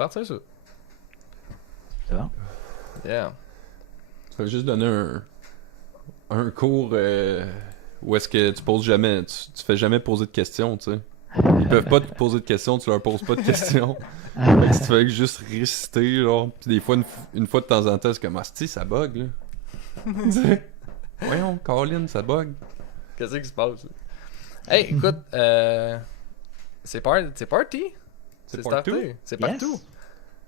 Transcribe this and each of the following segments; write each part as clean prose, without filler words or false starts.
Partir ça. C'est bon? Yeah. Tu vas juste donner un cours où est-ce que tu poses jamais, tu fais jamais poser de questions, tu sais. Ils peuvent pas te poser de questions, tu leur poses pas de questions. Fait que tu fais juste réciter, genre. Pis des fois, une fois de temps en temps, c'est comme, asti, ça bug, là. Tu sais. Voyons, Colin, ça bug. Qu'est-ce qui se passe? Hey, écoute, c'est party? C'est starté. partout? C'est Yes. partout.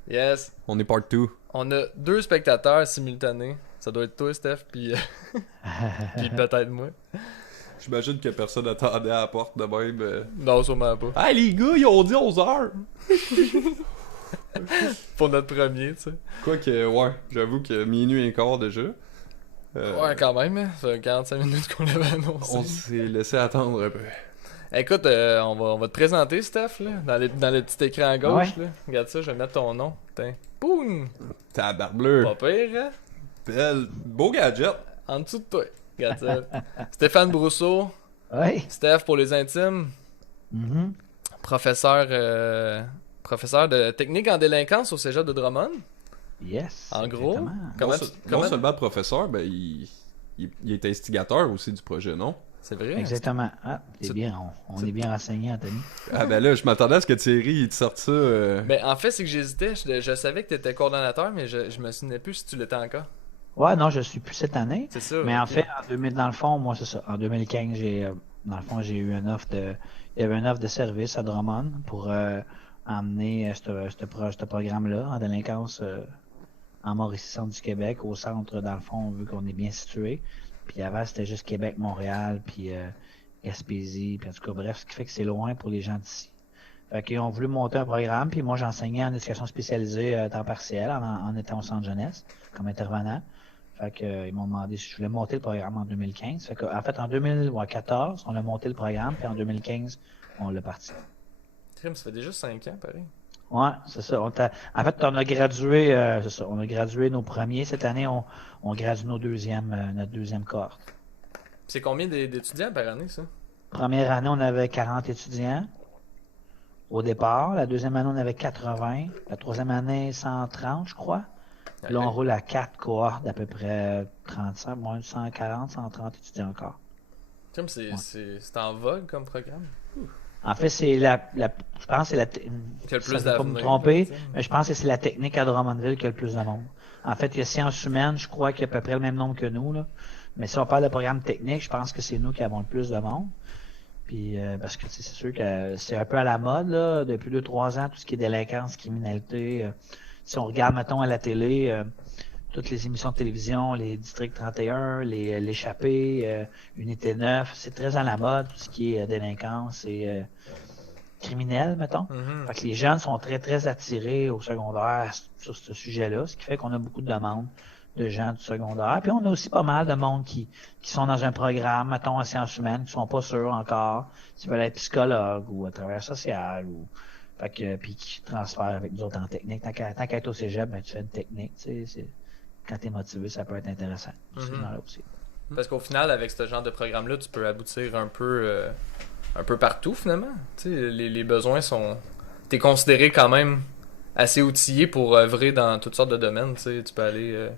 Yes. On est partout. On a 2 spectateurs simultanés. Ça doit être toi, Steph, puis puis peut-être moi. J'imagine que personne attendait à la porte de même. Non, sûrement pas. Hey les gars, ils ont dit 11h! Pour notre premier, tu sais. Quoique, ouais, j'avoue que minuit et quart déjà. Ouais, quand même, hein. Ça fait 45 minutes qu'on l'avait annoncé. On s'est laissé attendre un peu. Écoute, on va te présenter, Steph, là, dans le petit écran à gauche. Là. Regarde ça, je vais mettre ton nom. Tiens. Boum! T'as barbe bleue. Pas pire, hein? Belle. Beau gadget. En dessous de toi. Regarde ça. Stéphane Brousseau, Oui. Steph pour les intimes, Mhm. professeur de technique en délinquance au cégep de Drummond. Yes. En gros, exactement. comment Non seulement professeur, ben il est instigateur aussi du projet, non? C'est vrai? Exactement. Ah, c'est bien, on est bien renseigné, Anthony. Ah ben là, je m'attendais à ce que Thierry il te sorte ça. Ben, en fait, c'est que j'hésitais. Je savais que tu étais coordonnateur, mais je me souvenais plus si tu l'étais encore. Ouais, non, je suis plus cette année. C'est ça. Mais en ok. fait, dans le fond, moi, c'est ça. En 2015, dans le fond, j'ai eu une offre il y avait une offre de service à Drummond pour emmener ce programme-là en délinquance en Mauricie, centre du Québec, au centre, dans le fond, vu qu'on est bien situé. Puis avant, c'était juste Québec, Montréal, puis Gaspésie, puis en tout cas, bref, ce qui fait que c'est loin pour les gens d'ici. Fait qu'ils ont voulu monter un programme, puis moi, j'enseignais en éducation spécialisée temps partiel, en étant au centre jeunesse, comme intervenant. Fait que, ils m'ont demandé si je voulais monter le programme en 2015. Fait que, en fait, en 2014, on a monté le programme, puis en 2015, on l'a parti. Crime, ça fait déjà 5 ans, pareil. Ouais, c'est ça. En fait, on a gradué, c'est ça. On a gradué nos premiers. Cette année, on gradue notre deuxième cohorte. C'est combien d'étudiants par année, ça? Première année, on avait 40 étudiants au départ. La deuxième année, on avait 80. La troisième année, 130, je crois. Puis là, on roule à 4 cohortes d'à peu près 35, moins de 140, 130 étudiants encore. Crime, c'est en vogue comme programme. En fait, c'est je pense que c'est Quel ça plus ne pas me d'avenir. tromper, tu sais. mais je pense que c'est la technique à Drummondville qui a le plus de monde. En fait, il y a sciences humaines, je crois qu'il y a à peu près le même nombre que nous, là. Mais si on parle de programme technique, je pense que c'est nous qui avons le plus de monde. Puis, parce que tu sais, c'est sûr que c'est un peu à la mode, là, depuis 2-3 ans, tout ce qui est délinquance, criminalité. Si on regarde, mettons, à la télé, toutes les émissions de télévision, les District 31, l'échappée, Unité 9, c'est très à la mode, tout ce qui est délinquance et criminel, mettons. Mhm. Fait que les jeunes sont très, très attirés au secondaire sur ce sujet-là, ce qui fait qu'on a beaucoup de demandes de gens du secondaire. Puis on a aussi pas mal de monde qui sont dans un programme, mettons, en sciences humaines, qui sont pas sûrs encore s'ils veulent être psychologue ou travailleur social ou fait que puis qui transfèrent avec nous autres en technique. Tant qu'à être au cégep, ben tu fais une technique, tu sais. Quand t'es motivé, ça peut être intéressant. Mhm. Là aussi. Parce qu'au final, avec ce genre de programme-là, tu peux aboutir un peu partout, finalement. Tu sais, les besoins sont... T'es considéré quand même assez outillé pour œuvrer dans toutes sortes de domaines. Tu sais, tu peux aller...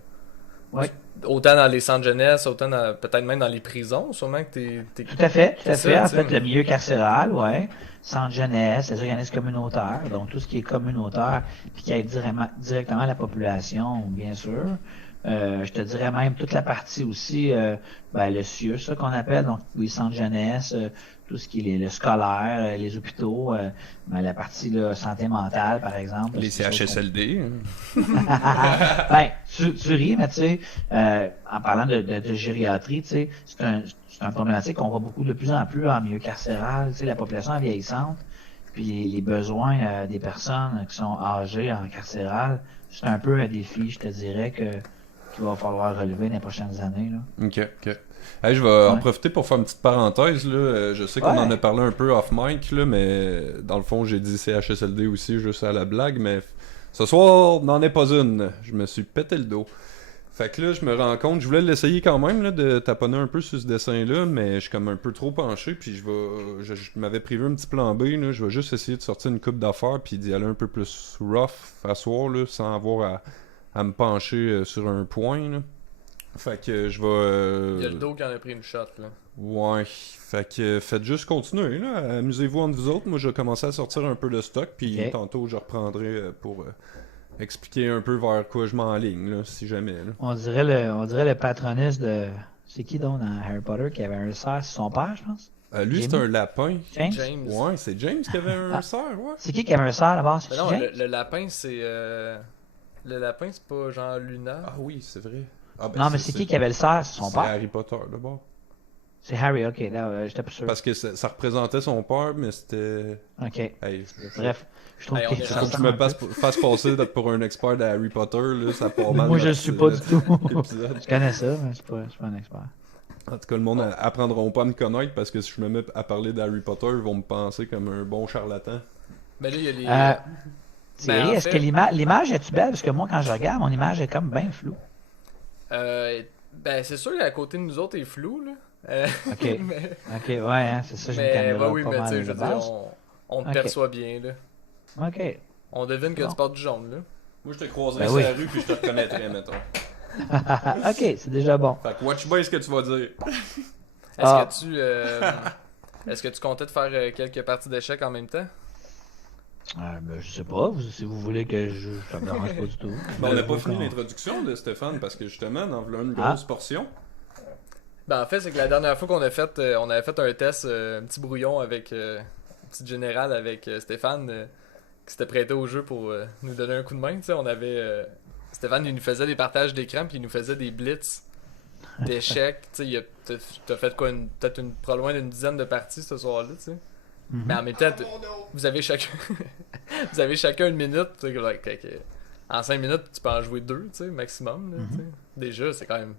Ouais. Autant dans les centres jeunesse, autant peut-être même dans les prisons, sûrement que t'es... Tout à fait. C'est En ça, fait, tu sais. le milieu carcéral, ouais. Centre jeunesse, les organismes communautaires, donc tout ce qui est communautaire, puis qui aide directement la population, bien sûr. Je te dirais même toute la partie aussi, le CIE, ça qu'on appelle, donc oui, centre jeunesse, tout ce qui est le scolaire, les hôpitaux, la partie là, santé mentale, par exemple. Les c'est des choses CHSLD. ben, tu ris, mais tu sais, en parlant de gériatrie, tu sais, c'est un problématique qu'on voit beaucoup de plus en plus en milieu carcéral, tu sais, la population vieillissante, puis les besoins des personnes qui sont âgées en carcéral, c'est un peu un défi, je te dirais, qu'il va falloir relever dans les prochaines années, là. Ok. Hey, je vais en Ouais. profiter pour faire une petite parenthèse. Là. Je sais qu'on Ouais. en a parlé un peu off mic, là, mais dans le fond, j'ai dit CHSLD aussi, juste à la blague. Mais ce soir, n'en est pas une. Je me suis pété le dos. Fait que là, je me rends compte, je voulais l'essayer quand même, là, de taponner un peu sur ce dessin-là, mais je suis comme un peu trop penché, puis je m'avais prévu un petit plan B, là, je vais juste essayer de sortir une coupe d'affaires, puis d'y aller un peu plus rough à soir, là, sans avoir à me pencher sur un point, là. Fait que je vais... Il y a le dos qui en a pris une shot, là. Ouais, fait que faites juste continuer, là, amusez-vous entre vous autres, moi je vais commencer à sortir un peu de stock, puis Ok. tantôt je reprendrai pour expliquer un peu vers quoi je m'enligne, là, si jamais, là. On dirait le patronus de. C'est qui donc dans Harry Potter qui avait un cerf? C'est son père, je pense? Lui, c'est Jamie? un lapin. James? James. Ouais, c'est James qui avait un Ah. cerf, ouais. C'est qui avait un cerf là-bas? C'est Mais non, James? le lapin, c'est. Le lapin, c'est pas genre Luna. Ah oui, c'est vrai. Ah, ben, Non, mais c'est qui avait le cerf? C'est son c'est père? Harry Potter, d'abord. C'est Harry, ok, là, j'étais pas sûr. Parce que ça représentait son père, mais c'était... Ok. Hey, Bref, je trouve Hey, on que est ça faut que je ressemble me un peu. fasse passer pour un expert de Harry Potter, là, ça part mal. Moi, je le notre- suis pas du notre tout. épisode. Je connais ça, mais je suis pas un expert. En tout cas, le monde apprendront pas à me connaître parce que si je me mets à parler d'Harry Potter, ils vont me penser comme un bon charlatan. Mais là, il y a les. Thierry, en est-ce fait- que l'image est-tu belle? Parce que moi, quand je regarde, mon image est comme bien floue. Ben, c'est sûr qu'à côté de nous autres, il est flou, là. Ok. mais, Ok, ouais, hein, c'est ça, j'ai une mais, caméra oui, pas mais tu mal sais, de je veux dire, base. on te Ok. perçoit bien, là. Ok. On devine que Bon. tu portes du jaune, là. Moi, je te croiserais Ben sur oui. la rue puis je te reconnaîtrais, mettons. Ok, c'est déjà bon. Fait que watch bien ce que tu vas dire. Est-ce Ah. que tu. Est-ce que tu comptais te faire quelques parties d'échecs en même temps? Ben, je sais pas, si vous voulez que ça me dérange pas du tout. Mais on n'a pas fini Quand- l'introduction de Stéphane parce que justement, on en voulait une Ah. grosse portion. Ben, en fait, c'est que la dernière fois qu'on a fait, on avait fait un test, un petit brouillon avec. Un petit général avec Stéphane, qui s'était prêté au jeu pour nous donner un coup de main, tu sais. On avait. Stéphane, il nous faisait des partages d'écran, puis il nous faisait des blitz d'échecs. Tu sais, t'as fait quoi, peut-être pas loin d'une dizaine de parties ce soir-là, tu sais. Mhm. Mais en même temps, vous avez chacun vous avez chacun une minute. Tu sais, en 5 minutes, tu peux en jouer 2, tu sais, maximum. Là, tu sais. Déjà, c'est quand même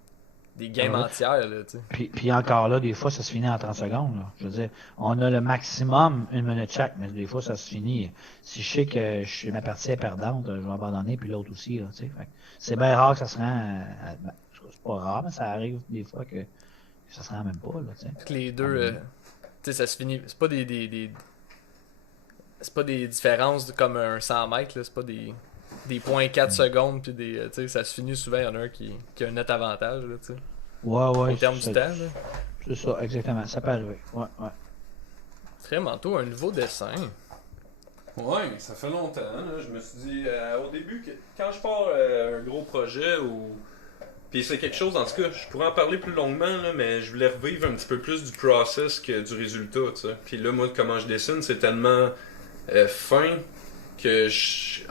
des games Ah ouais. entières. Là, tu sais. Puis encore là, des fois, ça se finit en 30 secondes. Là. Je veux dire, on a le maximum 1 minute chaque, mais des fois, ça se finit. Si je sais que ma partie est perdante, je vais abandonner, puis l'autre aussi. Là, tu sais. Fait que c'est bien rare que ça se rend. Ben, c'est pas rare, mais ça arrive des fois que ça se rend même pas. Là, tu sais. Que les deux, tu sais, ça se finit. C'est pas c'est pas des différences comme un 100 mètres, là. C'est pas des 0.4 secondes, puis tu sais, ça se finit souvent. Il y en a un qui a un net avantage, là, tu sais. Ouais, ouais. Au terme du c'est- temps, là. C'est ça, exactement. Ça peut arriver. Ouais, ouais. Très manteau, un nouveau dessin. Ouais, mais ça fait longtemps. Là. Je me suis dit, au début, quand je pars un gros projet ou. Puis c'est quelque chose, en tout cas, je pourrais en parler plus longuement, là, mais je voulais revivre un petit peu plus du process que du résultat, tu sais. Puis là, moi, comment je dessine, c'est tellement fin que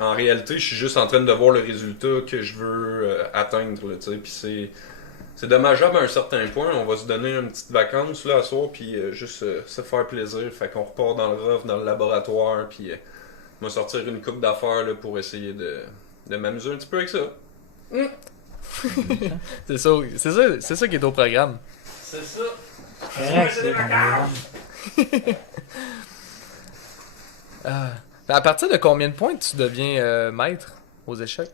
en réalité, je suis juste en train de voir le résultat que je veux atteindre, là, tu sais. Puis c'est dommageable à un certain point. On va se donner une petite vacance là à soir, puis juste se faire plaisir. Fait qu'on repart dans le rough, dans le laboratoire, puis on va sortir une coupe d'affaires là, pour essayer de m'amuser un petit peu avec ça. C'est ça qui est au programme. C'est ça. Correct, c'est ton programme. À partir de combien de points tu deviens maître aux échecs?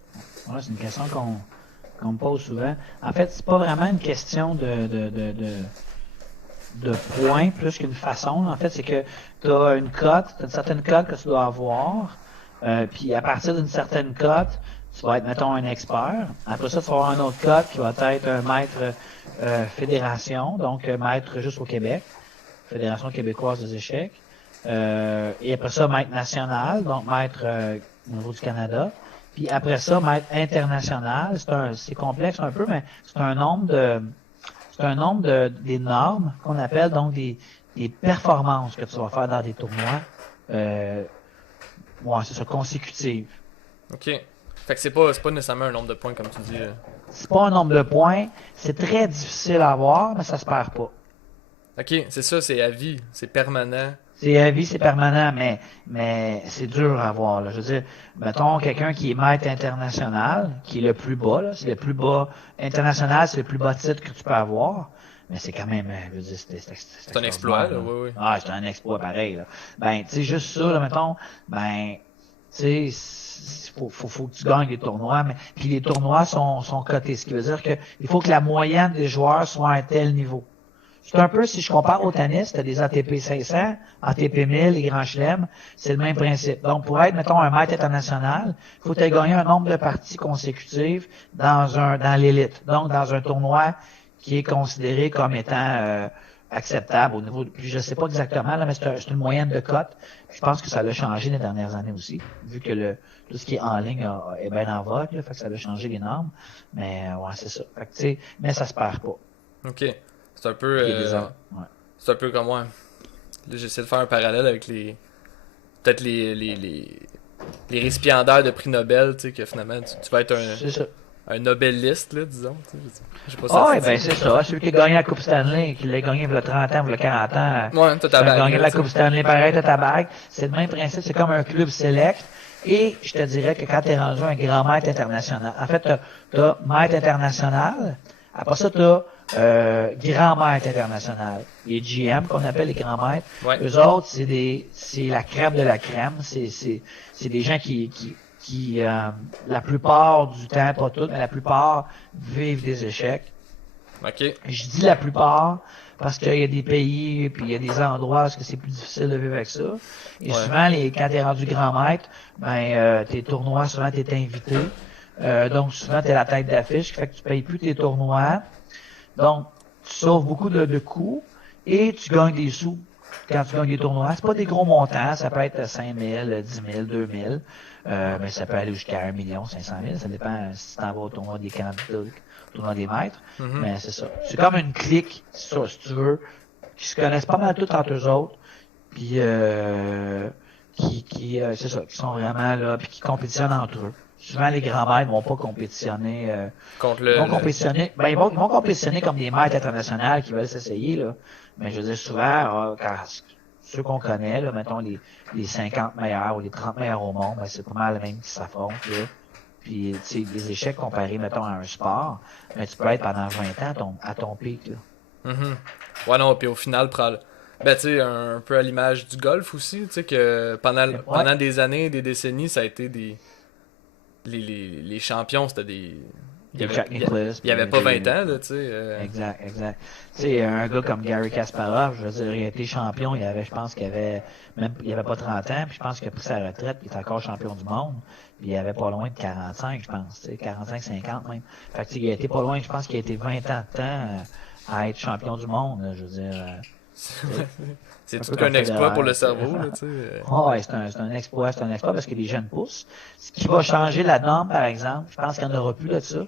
Ouais, c'est une question qu'on me pose souvent. En fait, c'est pas vraiment une question de points plus qu'une façon. En fait, c'est que tu as une cote, tu as une certaine cote que tu dois avoir. Puis à partir d'une certaine cote, tu vas être, mettons, un expert. Après ça, tu vas avoir un autre cote qui va être un maître fédération, donc maître juste au Québec, Fédération québécoise des échecs. Et après ça, maître national, donc maître au niveau du Canada. Puis après ça, maître international, c'est complexe un peu, mais c'est un nombre des normes qu'on appelle donc des performances que tu vas faire dans des tournois. Ouais, c'est ça, consécutives. Ok. Fait que c'est pas nécessairement un nombre de points comme tu dis. C'est pas un nombre de points, c'est très difficile à avoir, mais ça se perd pas. Ok, c'est ça, c'est à vie, c'est permanent. C'est à vie, c'est permanent, mais c'est dur à avoir. Là. Je veux dire, mettons quelqu'un qui est maître international, qui est le plus bas, là, c'est le plus bas international, c'est le plus bas titre que tu peux avoir. Mais c'est quand même, je veux dire, C'est un exploit, là, extraordinaire, oui, oui. Ah, c'est un exploit pareil. Là. Ben, tu sais, juste ça, là, mettons, ben, Tu sais, faut que tu gagnes des tournois, mais puis les tournois sont cotés, ce qui veut dire que il faut que la moyenne des joueurs soit à un tel niveau. C'est un peu, si je compare au tennis, t'as des ATP 500, ATP 1000, les grands chelems, c'est le même principe. Donc, pour être, mettons, un maître international, il faut que tu aies gagné un nombre de parties consécutives dans l'élite. Donc, dans un tournoi qui est considéré comme étant acceptable au niveau puis je sais pas exactement, là, mais c'est une moyenne de cote. Je pense que ça l'a changé les dernières années aussi, vu que tout ce qui est en ligne est bien en vogue, là, fait que ça a changé les normes. Mais ouais, c'est ça. Fait que, tu sais, mais ça se perd pas. Ok. C'est un peu. Ouais. C'est un peu comme moi. Là, j'essaie de faire un parallèle avec les. Peut-être les récipiendaires de prix Nobel, tu sais, que finalement, tu vas être un Nobeliste, là, disons. Je sais pas Ah, ouais, ben c'est ça. Celui qui a gagné la Coupe Stanley, qui l'a gagné il y a 30 ans, il y a 40 ans. Ouais, t'as ta bague. Gagné la Coupe Stanley, pareil, t'as ta bague. C'est le même principe, c'est comme un club select. Et je te dirais que quand t'es rendu un grand maître international, en fait, t'as maître international, après ça, t'as grand maître international. Les GM, qu'on appelle les grands maîtres, Ouais. eux autres, c'est la crème de la crème. C'est des gens qui la plupart du temps, pas tous, mais la plupart vivent des échecs. Ok. Je dis la plupart parce qu'il y a des pays puis il y a des endroits où c'est plus difficile de vivre avec ça. Et souvent, quand t'es rendu grand maître, tes tournois, souvent t'es invité. Donc souvent t'es la tête d'affiche, qui fait que tu payes plus tes tournois. Donc, tu sauves beaucoup de coûts et tu gagnes des sous quand tu gagnes des tournois. C'est pas des gros montants, ça peut être 5 000, 10 000, 2 000, mais ça peut aller jusqu'à 1 million, 500 000. Ça dépend si tu t'en vas au tournoi des candidats, au tournoi des maîtres. Mais c'est ça. C'est comme une clique, si tu veux, qui se connaissent pas mal toutes entre eux autres, puis c'est ça, qui sont vraiment là, puis qui compétitionnent entre eux. Souvent, les grands maîtres vont pas compétitionner. Contre ils vont compétitionner. Ils vont compétitionner comme des maîtres internationaux qui veulent s'essayer, là. Mais je veux dire, souvent, ceux qu'on connaît, là, mettons les 50 meilleurs ou les 30 meilleurs au monde, c'est pas mal le même qui s'affrontent, là. Puis, tu sais, les échecs comparés, mettons, à un sport, mais tu peux être pendant 20 ans à ton pic, là. Ouais, non, puis au final, ben, tu sais, un peu à l'image du golf aussi, tu sais, que pendant des années, des décennies, ça a été les champions, c'était des. Il y avait pas 20 ans, là, tu sais. Exact. Tu sais, un gars comme Gary Kasparov, je veux dire, il a été champion, je pense qu'il avait pas 30 ans, puis je pense qu'il a pris sa retraite, puis il est encore champion du monde, puis il avait pas loin de 45, je pense, tu sais, 45, 50 même. Fait que, il a été pas loin, je pense qu'il a été 20 ans de temps à être champion du monde, là, je veux dire. C'est tout qu'un exploit pour le cerveau, là, tu sais. Ouais, c'est un exploit parce que les jeunes poussent. Ce qui va changer la norme, par exemple, je pense qu'il n'y en aura plus de ça,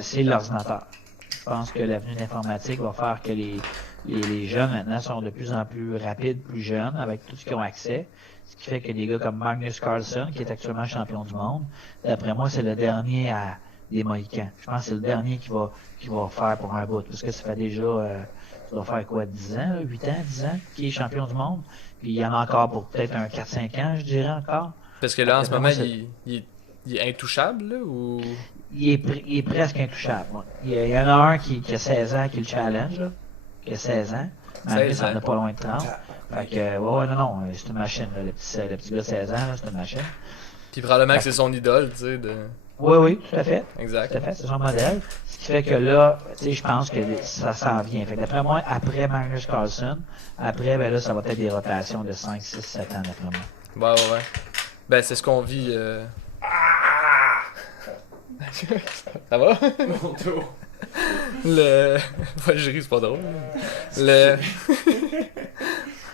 c'est l'ordinateur. Je pense que l'avenue de l'informatique va faire que les jeunes maintenant sont de plus en plus rapides, plus jeunes, avec tout ce qu'ils ont accès. Ce qui fait que des gars comme Magnus Carlsen, qui est actuellement champion du monde, d'après moi, c'est le dernier à des Mohicans. Je pense que c'est le dernier qui va faire pour un bout. Parce que ça fait déjà, ça doit faire quoi, 10 ans, 8 ans, 10 ans, qui est champion du monde. Puis il y en a encore pour peut-être un 4-5 ans, je dirais encore. Parce que là, en ce moment, il est intouchable, là, ou... Il est presque intouchable. Ouais. Il y en a un qui a 16 ans, qui est le challenge, là, qui a 16 ans. Mais ça en a pas loin de 30. Fait que, non, c'est une machine, là, le petit gars de 16 ans, là, c'est une machine. Puis probablement que c'est son idole, tu sais, Oui, tout à fait. Exact. Tout à fait, c'est son modèle. Ce qui fait que là, tu sais, je pense que ça s'en vient. Fait que d'après moi, après Magnus Carlsen, après, ben là, ça va être des rotations de 5, 6, 7 ans, d'après moi. Ouais. Ben, c'est ce qu'on vit. Ça va? Mon tour. Ouais, je ris, c'est pas drôle.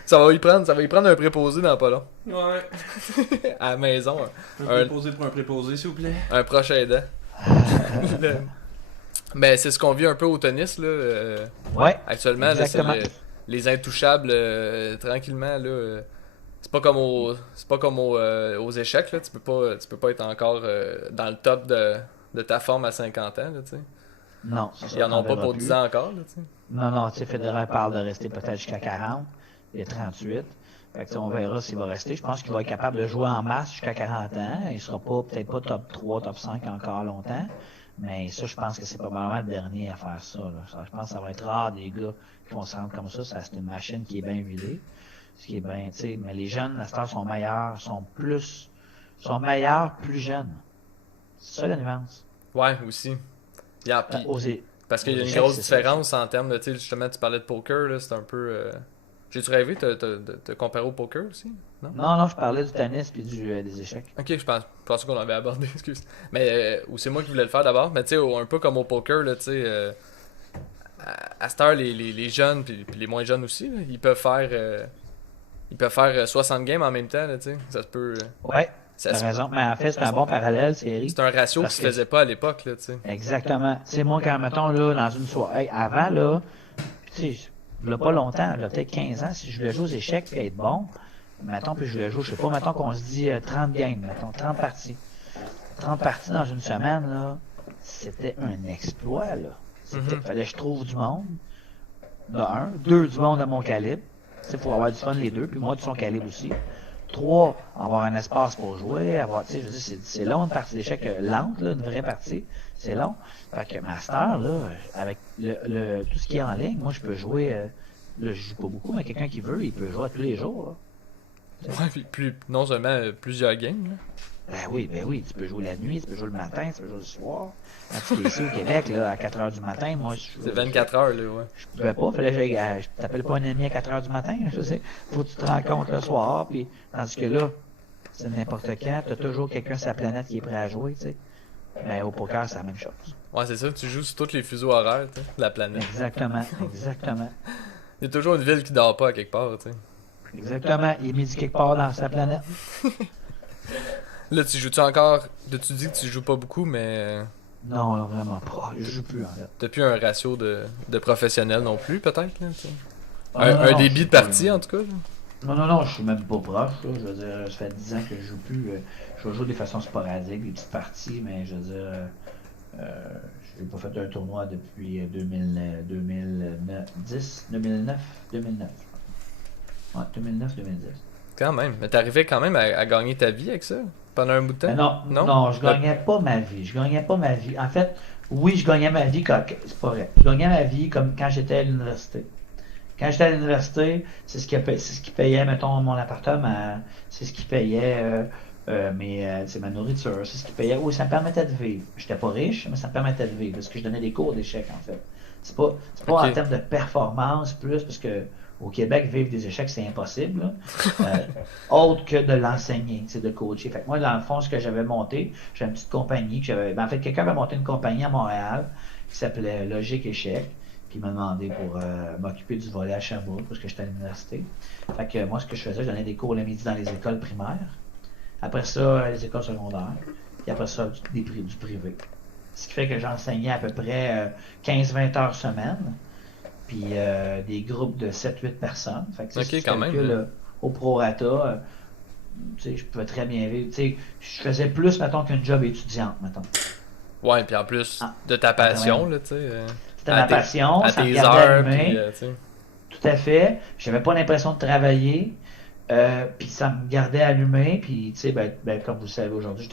Ça va y prendre un préposé dans pas long. Ouais. À la maison. Un préposé pour un préposé, s'il vous plaît. Un proche aidant. Ben, c'est ce qu'on vit un peu au tennis, là. Ouais. Actuellement, là, c'est les intouchables, tranquillement, là. C'est pas comme aux échecs, là. Tu peux pas être encore dans le top de ta forme à 50 ans, là, tu sais. Non, c'est ça. Ils en ont pas pour 10 ans encore, là, tu sais. Non, tu sais, Federer parle de rester peut-être jusqu'à 40. Il est 38. Fait que, on verra s'il va rester. Je pense qu'il va être capable de jouer en masse jusqu'à 40 ans. Il sera peut-être pas top 3, top 5 encore longtemps. Mais ça, je pense que c'est probablement le dernier à faire ça, là. Je pense que ça va être rare des gars qui vont se rendre comme ça. C'est une machine qui est bien huilée. Ce qui est bien, tu sais. Mais les jeunes, à ce temps, sont meilleurs, sont plus sont meilleurs plus jeunes. C'est ça la nuance. Ouais, aussi. Puis, parce qu'il y a une échecs, grosse c'est ça, différence en termes de, tu sais, justement, tu parlais de poker, là, c'est un peu... J'ai-tu rêvé de te comparer au poker aussi? Non? Non, je parlais du tennis puis des échecs. Ok, je pensais qu'on avait abordé, excuse. Mais, ou c'est moi qui voulais le faire d'abord, mais tu sais, un peu comme au poker, là, tu sais, à cette heure, les jeunes, puis les moins jeunes aussi, là, ils peuvent faire 60 games en même temps, là, tu sais, ça se peut... Ouais, ça t'as se- raison. Mais en fait, c'est un bon parallèle, Thierry. C'est un ratio qui Parce se que faisait pas à l'époque, là, tu sais. exactement. Tu sais, moi, quand, mettons, là, dans une soirée, avant, là, tu sais, il y a pas longtemps, là, peut-être 15 ans, si je voulais jouer aux échecs et être bon, mettons, puis je voulais jouer, je sais pas, mettons qu'on se dit 30 games, mettons, 30 parties. 30 parties dans une semaine, là, c'était un exploit, là. Fallait que je trouve du monde, de un. Deux, du monde à mon calibre. Il faut avoir du fun les deux, puis moi de son calibre aussi. Trois, avoir un espace pour jouer, avoir, tu sais, je veux dire, c'est long une partie d'échecs lente, là, une vraie partie, c'est long. Fait que Master, là, avec tout ce qui est en ligne, moi je peux jouer, là je joue pas beaucoup, mais quelqu'un qui veut, il peut jouer tous les jours, là. Ouais, puis non seulement plusieurs games, là. Ben oui, tu peux jouer la nuit, tu peux jouer le matin, tu peux jouer le soir. Quand tu es ici au Québec, là, à 4 h du matin, moi, C'est 24 heures, là, ouais. je pouvais pas, je t'appelle pas un ami à 4 h du matin, je sais. Faut que tu te rencontres le soir, puis tandis que là, c'est n'importe quand, t'as toujours quelqu'un sur la planète qui est prêt à jouer, tu sais. Ben, au poker, c'est la même chose. Ouais, c'est ça, tu joues sur tous les fuseaux horaires, tu sais, de la planète. Exactement. Il y a toujours une ville qui dort pas à quelque part, tu sais. Exactement. Il est midi quelque part dans sa planète. Là, tu joues-tu encore... Tu dis que tu joues pas beaucoup, mais... Non, là, vraiment pas. Je joue plus, en fait. T'as plus un ratio de professionnels non plus, peut-être, là, tu sais. Non, Un non, débit je de partie, en tout cas, là. Non, je suis même pas proche, là. Je veux dire, ça fait 10 ans que je joue plus. Je joue de façon sporadique, des petites parties, mais je veux dire, je n'ai pas fait un tournoi depuis 2009. Ouais, 2009-2010. Quand même. Mais t'arrivais quand même à gagner ta vie avec ça, pendant un bout de temps? Mais non, je gagnais pas ma vie. Je gagnais pas ma vie. En fait, oui, je gagnais ma vie c'est pas vrai. Je gagnais ma vie comme quand j'étais à l'université. Quand j'étais à l'université, c'est ce qui payait, mettons, mon appartement, c'est ce qui payait c'est ma nourriture, c'est ce qui payait. Oui, ça me permettait de vivre. J'étais pas riche, mais ça me permettait de vivre parce que je donnais des cours d'échecs, en fait. C'est pas Ok. en termes de performance plus, parce que au Québec, vivre des échecs, c'est impossible, là. Autre que de l'enseigner, c'est de coacher. Fait que moi, dans le fond, ce que j'avais monté, j'avais une petite compagnie en fait, quelqu'un avait monté une compagnie à Montréal qui s'appelait Logique Échec. Puis il m'a demandé pour m'occuper du volet à Sherbrooke parce que j'étais à l'université. Fait que moi, ce que je faisais, je donnais des cours le midi dans les écoles primaires. Après ça, les écoles secondaires. Puis après ça, du privé. Ce qui fait que j'enseignais à peu près 15-20 heures semaine. Puis des groupes de 7-8 personnes. Fait que, ok, si tu quand même. calcules, au prorata, tu sais, je pouvais très bien vivre. Tu sais, je faisais plus, mettons, qu'une job étudiante, mettons. Ouais, puis en plus Ah, de ta passion, ouais. là, tu sais. C'était À ma tes- passion, À ça me tes gardait heures, allumé. puis, tu sais. Tout à fait. J'avais pas l'impression de travailler. Puis ça me gardait allumé. Puis, tu sais, comme vous le savez aujourd'hui,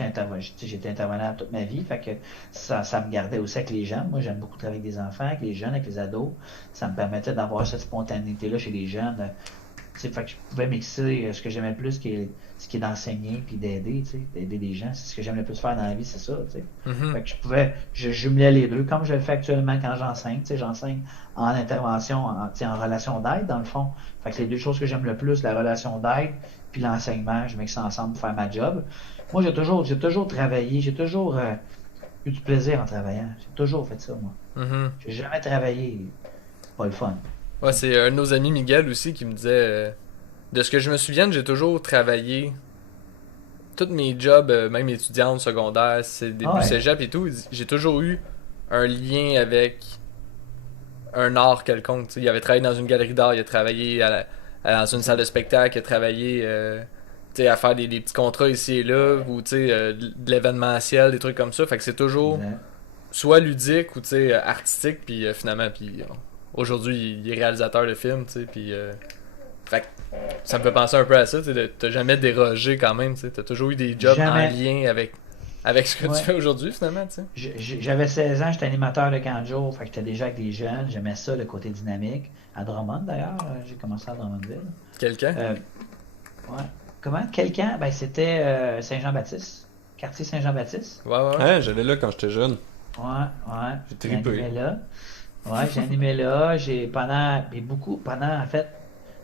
j'étais intervenant toute ma vie. Fait que ça me gardait aussi avec les jeunes. Moi, j'aime beaucoup travailler avec des enfants, avec les jeunes, avec les ados. Ça me permettait d'avoir cette spontanéité-là chez les jeunes. Tu sais, fait que je pouvais mixer ce que j'aimais le plus, ce qui est d'enseigner puis d'aider, tu sais, d'aider les gens. C'est ce que j'aime le plus faire dans la vie, c'est ça, tu sais. Mhm. Fait que je jumelais les deux, comme je le fais actuellement quand j'enseigne. Tu sais, j'enseigne en intervention, tu sais, en relation d'aide, dans le fond. Fait que les deux choses que j'aime le plus, la relation d'aide puis l'enseignement, je mixe ça ensemble pour faire ma job. Moi, j'ai toujours travaillé, j'ai toujours eu du plaisir en travaillant. J'ai toujours fait ça, moi. Mhm. J'ai jamais travaillé. Pas le fun. Ouais, c'est un de nos amis, Miguel, aussi, qui me disait... de ce que je me souviens, j'ai toujours travaillé... Tous mes jobs, même étudiants secondaires, c'est début Ouais. cégep et tout, j'ai toujours eu un lien avec un art quelconque. Tu sais, il avait travaillé dans une galerie d'art, il a travaillé dans une salle de spectacle, il a travaillé tu sais, à faire des petits contrats ici et là, ou tu sais, de l'événementiel, des trucs comme ça. Fait que c'est toujours Exact. soit ludique ou tu sais, artistique, puis finalement, puis aujourd'hui, il est réalisateur de films, tu sais, puis fait que ça me fait penser un peu à ça, tu sais, t'as jamais dérogé quand même, tu sais, t'as toujours eu des jobs Jamais. en lien avec ce que Ouais. tu fais aujourd'hui, finalement, tu sais. J'avais 16 ans, j'étais animateur de camp de jour, fait que j'étais déjà avec des jeunes, j'aimais ça, le côté dynamique. À Drummond d'ailleurs, j'ai commencé à Drummondville. Quelqu'un? Ouais. Comment? Quel camp? Ben, c'était Saint-Jean-Baptiste. Quartier Saint-Jean-Baptiste. Ouais, ouais, ouais. Hein, j'allais là quand j'étais jeune. Ouais. J'ai J'ai trippé. animé là. Ouais, j'ai animé là. Pendant, en fait,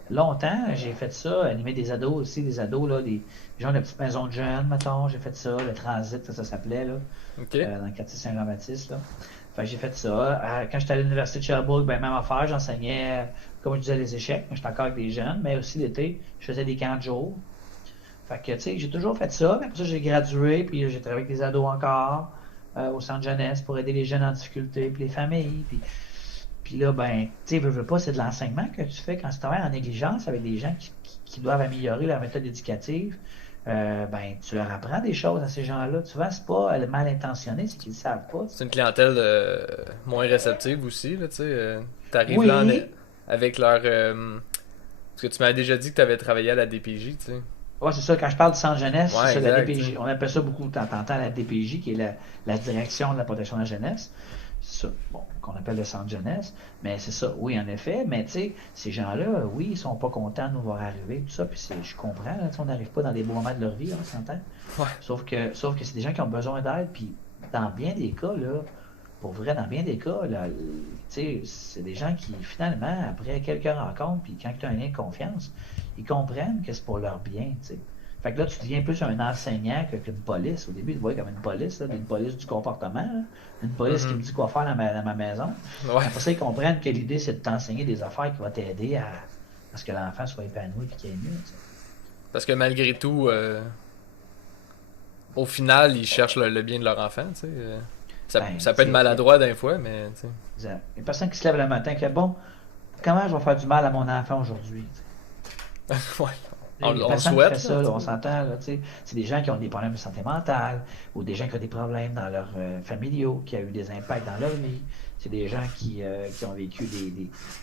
longtemps, j'ai fait ça, animer des ados aussi, des ados, là, des gens de petites maisons de jeunes, mettons. J'ai fait ça, le transit, ça s'appelait, là, Ok. dans le quartier Saint-Jean-Baptiste, là. Fait que j'ai fait ça. Quand j'étais à l'université de Sherbrooke, ben, même affaire, j'enseignais, comme je disais, les échecs. J'étais encore avec des jeunes, mais aussi l'été, je faisais des camps de jour. Fait que, tu sais, j'ai toujours fait ça. Mais après ça, j'ai gradué, puis j'ai travaillé avec des ados encore au centre jeunesse pour aider les jeunes en difficulté, puis les familles. Puis là, ben, tu sais, veux pas, c'est de l'enseignement que tu fais quand tu travailles en négligence avec des gens qui doivent améliorer leur méthode éducative. Ben, tu leur apprends des choses à ces gens-là. Souvent, c'est pas mal intentionné, c'est qu'ils ne savent pas. C'est une clientèle moins réceptive aussi, là, tu sais. T'arrives là Oui, avec leur. Parce que tu m'avais déjà dit que t'avais travaillé à la DPJ, tu sais. ouais, c'est ça. Quand je parle du centre jeunesse, c'est Ouais, ça, la exact, tu DPJ. sais. On appelle ça beaucoup, t'entends la DPJ, qui est la direction de la protection de la jeunesse. C'est ça, bon, qu'on appelle le centre jeunesse. Mais c'est ça, oui, en effet. Mais tu sais, ces gens-là, oui, ils sont pas contents de nous voir arriver, tout ça. Puis je comprends, là, tu sais, on n'arrive pas dans des beaux moments de leur vie, on s'entend. Ouais. Sauf que c'est des gens qui ont besoin d'aide. Puis dans bien des cas, là, pour vrai, dans bien des cas, là, tu sais, c'est des gens qui, finalement, après quelques rencontres, puis quand tu as un lien de confiance, ils comprennent que c'est pour leur bien, tu sais. Fait que là, tu deviens plus un enseignant qu'une police. Au début, tu te voyais comme une police, là, une police du comportement, là. Une police qui me Mhm. dit quoi faire dans ma maison. Ouais. Après ça, ils comprennent que l'idée, c'est de t'enseigner des affaires qui vont t'aider à ce que l'enfant soit épanoui et qu'il aille mieux, tu sais. Parce que malgré tout, au final, ils cherchent le bien de leur enfant, tu sais. Ben, Ça tu peut être sais, maladroit d'un fois, mais, tu sais. exact. Une personne qui se lève le matin qui fait bon, comment je vais faire du mal à mon enfant aujourd'hui, tu sais. Ouais. Il y a On le personne qui fait souhaite, là, ça, tu là, sais. on s'entend, là, tu sais. C'est des gens qui ont des problèmes de santé mentale, ou des gens qui ont des problèmes dans leur familiaux, qui ont eu des impacts dans leur vie. C'est des gens qui ont vécu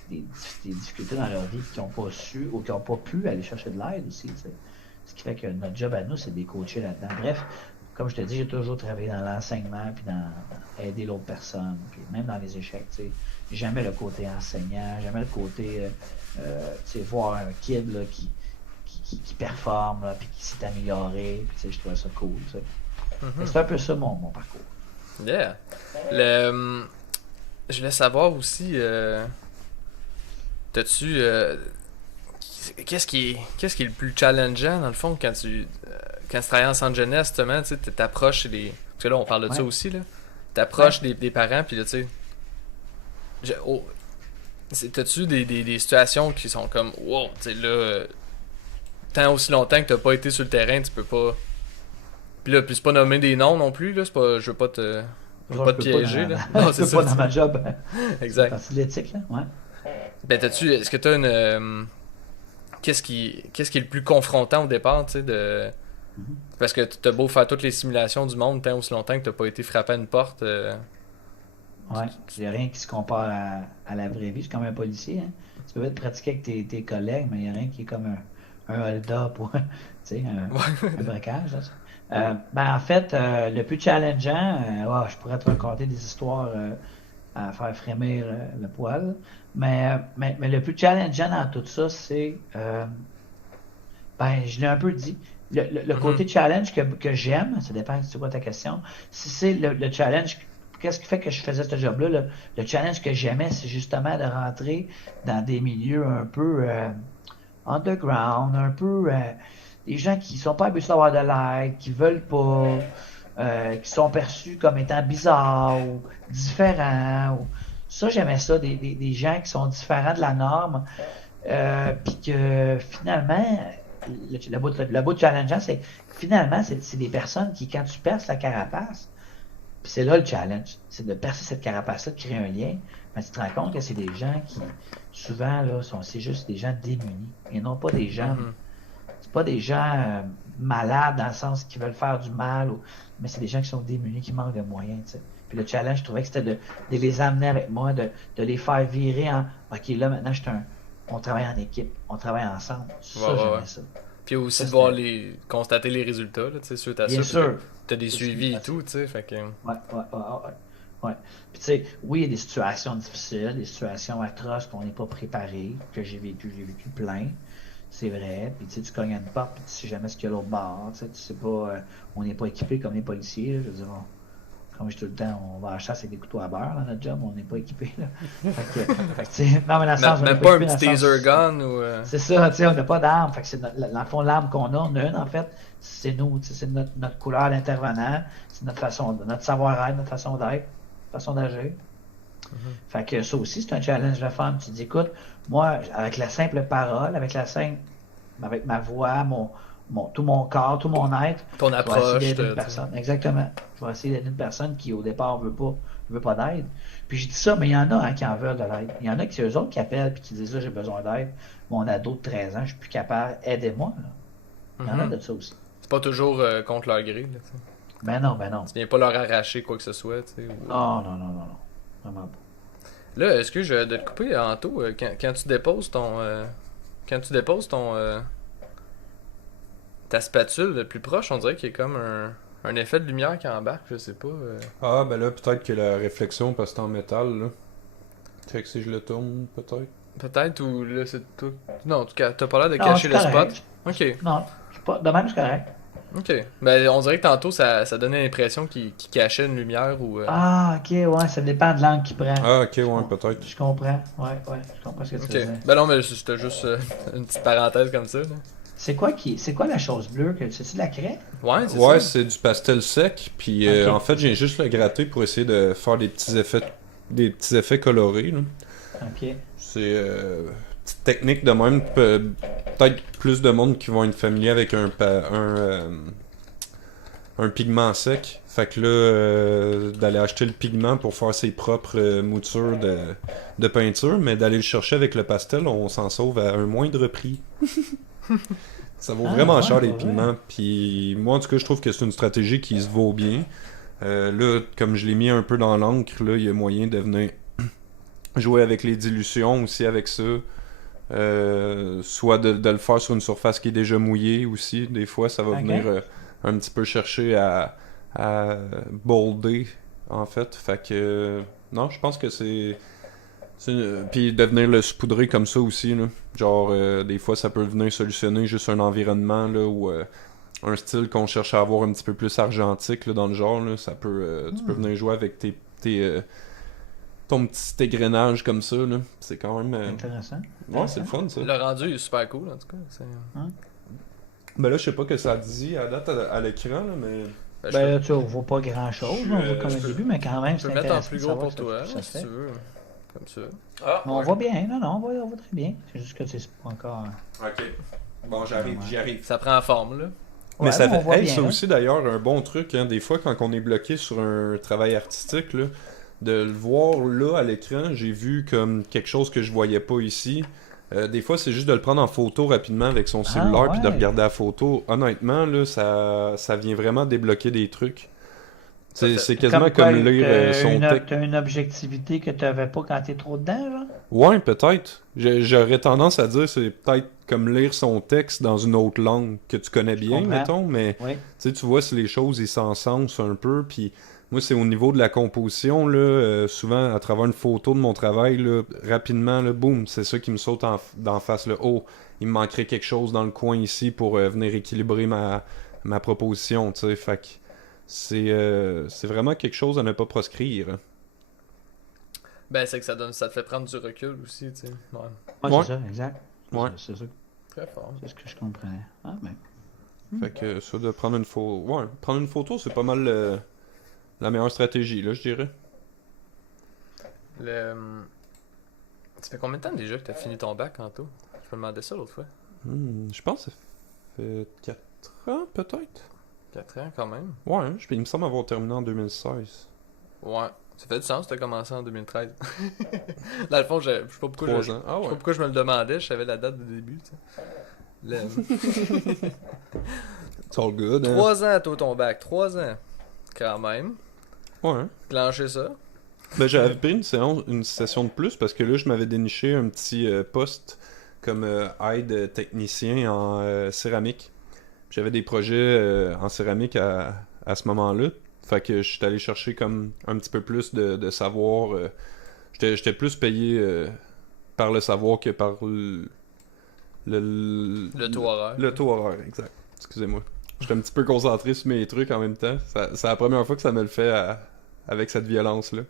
des difficultés dans leur vie, qui n'ont pas su ou qui n'ont pas pu aller chercher de l'aide aussi, tu sais. Ce qui fait que notre job à nous, c'est de les coacher là-dedans. Bref, comme je te dis, j'ai toujours travaillé dans l'enseignement, puis dans aider l'autre personne, puis même dans les échecs, tu sais. Jamais le côté enseignant, jamais le côté, tu sais, voir un kid là, qui performe, là, puis qui s'est amélioré, puis tu sais, je trouvais ça cool, tu sais. Mhm. C'est un peu ça mon parcours. Yeah. Je voulais savoir aussi, t'as-tu, qu'est-ce qui est le plus challengeant dans le fond quand tu travailles en centre jeunesse justement, tu sais, t'approches parce que là on parle de ça Ouais, aussi là, ouais. t'approches des parents puis là tu sais, t'as-tu des situations qui sont comme wow, tu sais là, tant aussi longtemps que t'as pas été sur le terrain, tu peux pas, puis c'est pas nommer des noms non plus là, c'est pas, je veux Genre, pas te piéger là, non je c'est peux ça, pas dans ma job. C'est exact. partie de l'éthique, là. Ouais. Ben est-ce que t'as une qu'est-ce qui est le plus confrontant au départ, tu sais, Mhm. parce que t'as beau faire toutes les simulations du monde tant aussi longtemps que t'as pas été frappé à une porte. Ouais. Il n'y a rien qui se compare à la vraie vie. C'est comme un policier, hein. Tu peux être pratiquer avec tes collègues, mais il n'y a rien qui est comme un hold-up ou tu sais, un braquage, là, tu sais. Ben, en fait, le plus challengeant, je pourrais te raconter des histoires à faire frémir le poil. Mais le plus challengeant dans tout ça, c'est, ben, je l'ai un peu dit, le Mhm. côté challenge que j'aime, ça dépend de c'est quoi ta question. Si c'est le challenge, qu'est-ce qui fait que je faisais ce job-là? Le challenge que j'aimais, c'est justement de rentrer dans des milieux un peu underground, un peu des gens qui sont pas habitués d'avoir de l'aide, qui veulent pas, qui sont perçus comme étant bizarres ou différents. Ça, j'aimais ça, des gens qui sont différents de la norme, puis que finalement, le bout challengeant, c'est que finalement, c'est des personnes qui, quand tu perces la carapace, puis c'est là le challenge, c'est de percer cette carapace-là, de créer un lien, mais tu te rends compte que c'est des gens qui, souvent, là, c'est juste des gens démunis, et non pas des gens, Mhm. c'est pas des gens malades dans le sens qu'ils veulent faire du mal, mais c'est des gens qui sont démunis, qui manquent de moyens, tu sais. Puis le challenge, je trouvais que c'était de les amener avec moi, de les faire virer en, OK, là, maintenant, on travaille en équipe, on travaille ensemble. Ouais, Ça, ouais, ouais. j'aimais ça. Puis aussi Ça, de voir c'était, constater les résultats, là, tu sais, suite à bien ça, parce que sûr, t'as des c'est ce qui est suivis et facile. tout, tu sais, fait que. Ouais. Ouais. Puis tu sais, oui, il y a des situations difficiles, des situations atroces qu'on n'est pas préparé, que j'ai vécu plein. c'est vrai. Puis tu cognes à une porte, puis tu sais jamais ce qu'il y a l'autre bord. Tu sais pas, on n'est pas équipé comme les policiers. Là, je veux dire, comme je dis tout le temps, on va à la chasse avec des couteaux à beurre dans notre job, on n'est pas équipé. Là. Fait que, tu sais, non, mais dans le sens, on Même n'est pas un équipé dans petit le sens- taser gun ou. C'est ça, tu sais, on n'a pas d'armes. Fait que c'est dans le fond, l'arme qu'on a, on a une en fait, c'est nous, tu sais, c'est notre couleur d'intervenant, c'est notre façon, notre savoir-être, notre façon d'être, façon d'agir. Fait que ça aussi, c'est un challenge de femme. Tu te dis, écoute, moi, avec la simple parole, avec ma voix, tout mon corps, tout mon être, Ton je vais essayer approche. d'aider une personne. Exactement. Je vais essayer d'aider une personne qui, au départ, veut pas d'aide. Puis je dis ça, mais il y en a hein, qui en veulent de l'aide. Il y en a qui, c'est eux autres qui appellent et qui disent, là, j'ai besoin d'aide. Mon ado de 13 ans, je suis plus capable, aidez-moi. Là. Il y en a de ça aussi. C'est pas toujours contre leur gré. Là, t'sais. Ben non, ben non. Tu viens pas leur arracher quoi que ce soit. Tu sais, ou... Non. Vraiment pas. Là, excuse, je vais te couper, Anto. Quand tu déposes ta spatule le plus proche, on dirait qu'il y a comme un effet de lumière qui embarque, je sais pas. Ah, ben là, peut-être que la réflexion, parce que c'est en métal, là. Fait que si je le tourne, peut-être. Peut-être, ou là, c'est tout. Non, en tout cas, t'as pas l'air de Non, cacher c'est le correct. spot. Ok, Non, c'est pas. De même, c'est correct. ok. Ben, on dirait que tantôt, ça donnait l'impression qu'il cachait une lumière ou. Ah, ok, ouais, ça dépend de l'angle qu'il prend. Ah, ok, ouais, peut-être. Je comprends. Ouais, je comprends ce que tu Ok. veux dire. Ben non, mais c'était juste une petite parenthèse comme ça. Là. C'est quoi la chose bleue que c'est-tu de la craie? Ouais, c'est Ouais, ça. c'est du pastel sec, puis Ok. en fait, j'ai juste le gratté pour essayer de faire des petits effets colorés, là. Ok. C'est petite technique de même. Peut-être plus de monde qui vont être familiers avec un pigment sec. Fait que là, d'aller acheter le pigment pour faire ses propres moutures de peinture, mais d'aller le chercher avec le pastel, on s'en sauve à un moindre prix. Ça vaut Ah, vraiment ouais, cher les pour vrai. pigments. Puis moi, en tout cas, je trouve que c'est une stratégie qui se vaut bien. Là, comme je l'ai mis un peu dans l'encre, là, il y a moyen de venir jouer avec les dilutions aussi avec ça. Soit de le faire sur une surface qui est déjà mouillée aussi. Des fois, ça va Ok. venir un petit peu chercher à bolder, en fait. Fait que, non, je pense que puis de venir le saupoudrer comme ça aussi, là. Genre, des fois, ça peut venir solutionner juste un environnement, là, ou un style qu'on cherche à avoir un petit peu plus argentique, là, dans le genre, là. Ça peut, tu peux venir jouer avec ton petit égrenage comme ça, là. C'est quand même... Intéressant. Ouais, c'est le fun, ça. Le rendu est super cool, en tout cas. Ben là, je sais pas que ça dit à date à l'écran, là, mais... Ben, Ben là, tu vois, on voit pas grand-chose, Je- on voit comme je au peux- début, mais quand même, je c'est peux le mettre en intéressant plus de gros savoir pour toi, ça se si fait. tu veux. Comme ça. Ah, Mais on voit bien, non, on voit très bien. C'est juste que c'est pas encore... Ok. Bon, j'y arrive. Ça prend forme, là. Mais Ouais, ça on fait, voit hey, bien, ça là. aussi d'ailleurs, un bon truc, hein, des fois quand on est bloqué sur un travail artistique, là, de le voir là à l'écran, j'ai vu comme quelque chose que je voyais pas ici. Des fois, c'est juste de le prendre en photo rapidement avec son cellulaire puis de ouais. regarder la photo. Honnêtement, là, ça vient vraiment débloquer des trucs. C'est quasiment quoi, comme lire son texte. T'as une objectivité que t'avais pas quand t'es trop dedans, là? Ouais, peut-être. J'aurais tendance à dire c'est peut-être comme lire son texte dans une autre langue que tu connais bien, comprends. mettons, mais Oui. tu vois si les choses ils s'encensent un peu, puis moi c'est au niveau de la composition, là, souvent à travers une photo de mon travail, là, rapidement, là, boum, c'est ça qui me saute d'en face, là. Oh, il me manquerait quelque chose dans le coin ici pour venir équilibrer ma proposition, tu sais, fait que c'est vraiment quelque chose à ne pas proscrire. Ben, c'est que ça te fait prendre du recul aussi, tu sais. Ouais. Ouais, Ouais. c'est ça, exact. Ouais. C'est ça, Très fort. c'est ce que je comprenais. Ah, ben. Fait que ça de prendre une photo. Ouais, prendre une photo, c'est pas mal la meilleure stratégie, là, je dirais. Ça fait combien de temps déjà que t'as fini ton bac, Anto? Je me demandais ça l'autre fois. Je pense que ça fait 4 ans, peut-être. 4 ans quand même. Ouais, hein, il me semble avoir terminé en 2016. Ouais. Ça fait du sens, t'as commencé en 2013. Dans le fond, je sais pas pourquoi 3 je ans. Ah sais ouais. pas pourquoi je me le demandais, je savais la date de début, tu sais. It's all good, hein. 3 ans, toi, ton bac. 3 ans. Quand même. Ouais. Hein. Clencher ça. Ben, j'avais pris une session de plus parce que là, je m'avais déniché un petit poste comme aide technicien en céramique. J'avais des projets en céramique à ce moment-là. Fait que je suis allé chercher comme un petit peu plus de savoir. J'étais plus payé par le savoir que par Le taux horaire. Le taux horaire, exact. Excusez-moi. Je suis un petit peu concentré sur mes trucs en même temps. C'est la première fois que ça me le fait avec cette violence-là.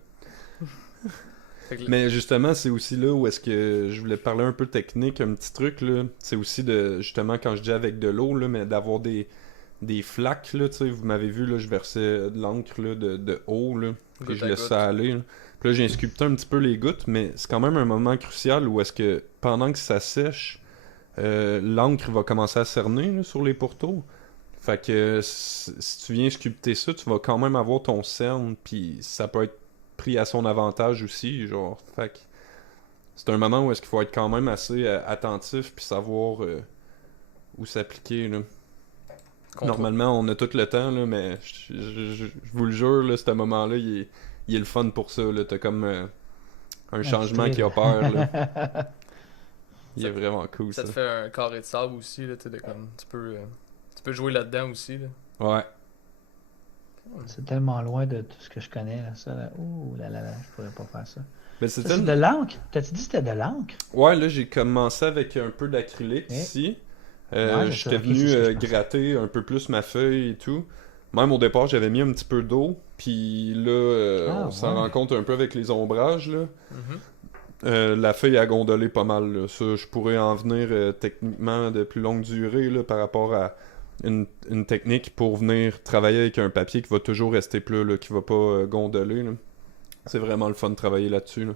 Mais justement, c'est aussi là où est-ce que je voulais parler un peu technique, un petit truc, là. C'est aussi de, justement, quand je dis avec de l'eau, là, mais d'avoir des flaques, là, tu sais. Vous m'avez vu, là, je versais de l'encre, là, de eau, là. Puis je laisse ça aller, là. Puis là, j'ai sculpté un petit peu les gouttes, mais c'est quand même un moment crucial où est-ce que, pendant que ça sèche, l'encre va commencer à cerner, là, sur les pourtours. Fait que si tu viens sculpter ça, tu vas quand même avoir ton cerne, puis ça peut être pris à son avantage aussi, genre. Fait que c'est un moment où est-ce qu'il faut être quand même assez attentif puis savoir où s'appliquer, là. Normalement, on a tout le temps, là, mais je vous le jure, là, ce moment-là, il est le fun pour ça, là. T'as comme un changement qui opère, là. Il est vraiment cool, ça. Ça te fait un carré de sable aussi, là, tu peux jouer là-dedans aussi, là. Ouais. C'est tellement loin de tout ce que je connais, là, ça. Là. Ouh là, je pourrais pas faire ça. Ben, Ça, c'est de l'encre? T'as-tu dit que c'était de l'encre? Ouais, là, j'ai commencé avec un peu d'acrylique ici. J'étais venu gratter un peu plus ma feuille et tout. Même au départ, j'avais mis un petit peu d'eau. Puis là, on s'en rend compte un peu avec les ombrages, là. La feuille a gondolé pas mal, là. Ça, je pourrais en venir techniquement de plus longue durée, là, par rapport à une technique pour venir travailler avec un papier qui va toujours rester plat, là, qui va pas gondoler, là. C'est vraiment le fun de travailler là-dessus, là.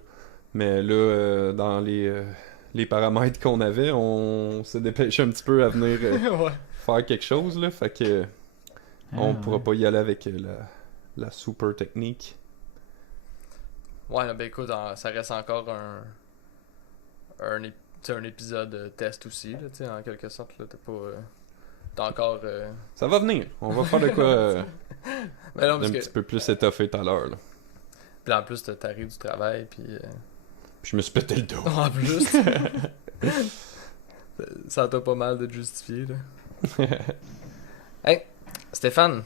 Mais là, dans les paramètres qu'on avait, on s'est dépêché un petit peu à venir faire quelque chose, là. Fait que on pourra pas y aller avec la super technique. Ouais, ben écoute, ça reste encore un épisode test aussi, là, tu sais, en quelque sorte, là, t'as encore... Ça va venir, on va faire de quoi mais non, un petit peu plus étoffé tout à l'heure, là. Puis en plus, t'arrives du travail, puis je me suis pété le dos. En plus, ça t'a pas mal de te justifier, là. Hey, Stéphane.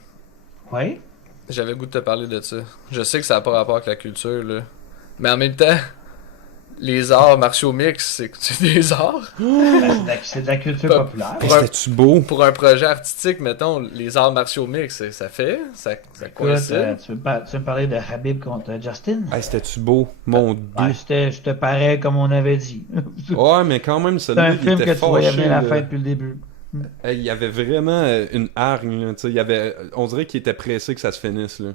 Oui? J'avais le goût de te parler de ça. Je sais que ça n'a pas rapport avec la culture, là. Mais en même temps, les arts martiaux mix, c'est des arts. C'est de la culture populaire. C'était-tu beau? Pour un projet artistique, mettons, les arts martiaux mix, ça coïncide. Tu veux me parler de Habib contre Justin? Hey, c'était-tu beau? Mon Dieu. C'était pareil comme on avait dit. Ouais, mais quand même, C'est un film que tu voyais venir la fin depuis le début. Hey, il y avait vraiment une hargne, là, tu sais, on dirait qu'il était pressé que ça se finisse, là.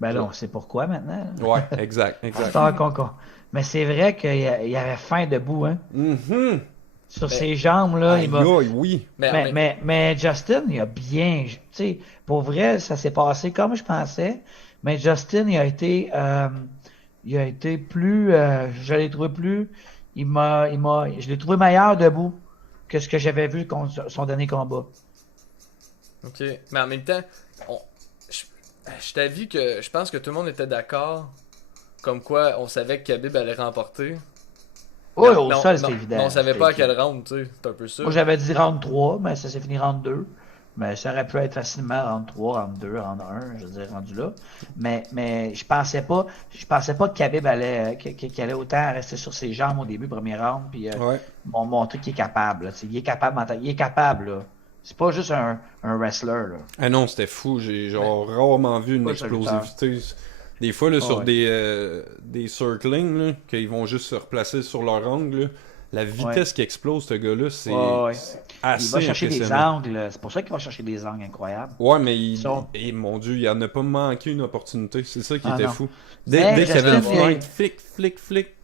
Ben là, on sait pourquoi maintenant. Ouais, exact. Mais c'est vrai qu'il y avait faim debout, hein. Sur ses jambes, là, oui. Mais Justin, il a bien... Tu sais, pour vrai, ça s'est passé comme je pensais. Mais Justin, il a été plus... je l'ai trouvé plus... Je l'ai trouvé meilleur debout que ce que j'avais vu contre son dernier combat. Ok, mais en même temps, je t'avoue que je pense que tout le monde était d'accord, comme quoi on savait que Khabib allait remporter. Oui, au sol, c'est évident. Mais on savait pas à quel round, tu sais, c'est un peu ça. Moi, j'avais dit round 3, mais ça s'est fini round 2. Mais ça aurait pu être facilement round 3, round 2, round 1, je veux dire, rendu là. Mais je pensais pas que Khabib qu'il allait autant rester sur ses jambes au début, premier round, puis montrer qu'il est capable. Là, il est capable, là. C'est pas juste un wrestler, là. Ah non, c'était fou. J'ai rarement vu une explosivité. Des fois, là, sur des circlings, là, qu'ils vont juste se replacer sur leur angle, là, la vitesse qui explose, ce gars-là, c'est assez il va chercher des impressionnant. angles. C'est pour ça qu'il va chercher des angles incroyables. Ouais, mais et mon Dieu, il en a pas manqué une opportunité. C'est ça qui était non. fou. Dès qu'il y avait une flight, flic.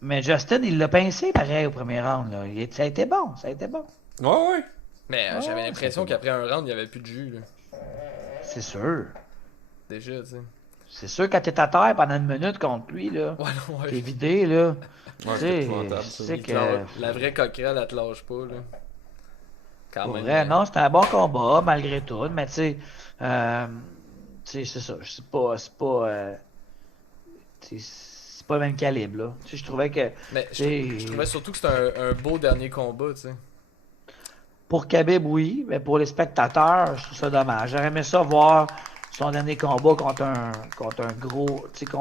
Mais Justin, il l'a pincé pareil au premier round. Là. Ça a été bon. Ouais. Mais j'avais l'impression qu'après un round, il n'y avait plus de jus. Là. C'est sûr. Déjà, tu sais. C'est sûr, quand t'es à terre pendant une minute contre lui, là, t'es vidé, là. Ouais, c'est que... La vraie coquerelle, elle te lâche pas, là. Quand même. Vrai, non, c'était un bon combat, malgré tout, mais tu sais, c'est ça, c'est pas le même calibre, là. Tu sais, je trouvais que... Mais je trouvais surtout que c'était un beau dernier combat, tu sais. Pour Khabib, oui, mais pour les spectateurs, je trouve ça dommage. J'aurais aimé ça voir son dernier combat contre un gros, tu sais,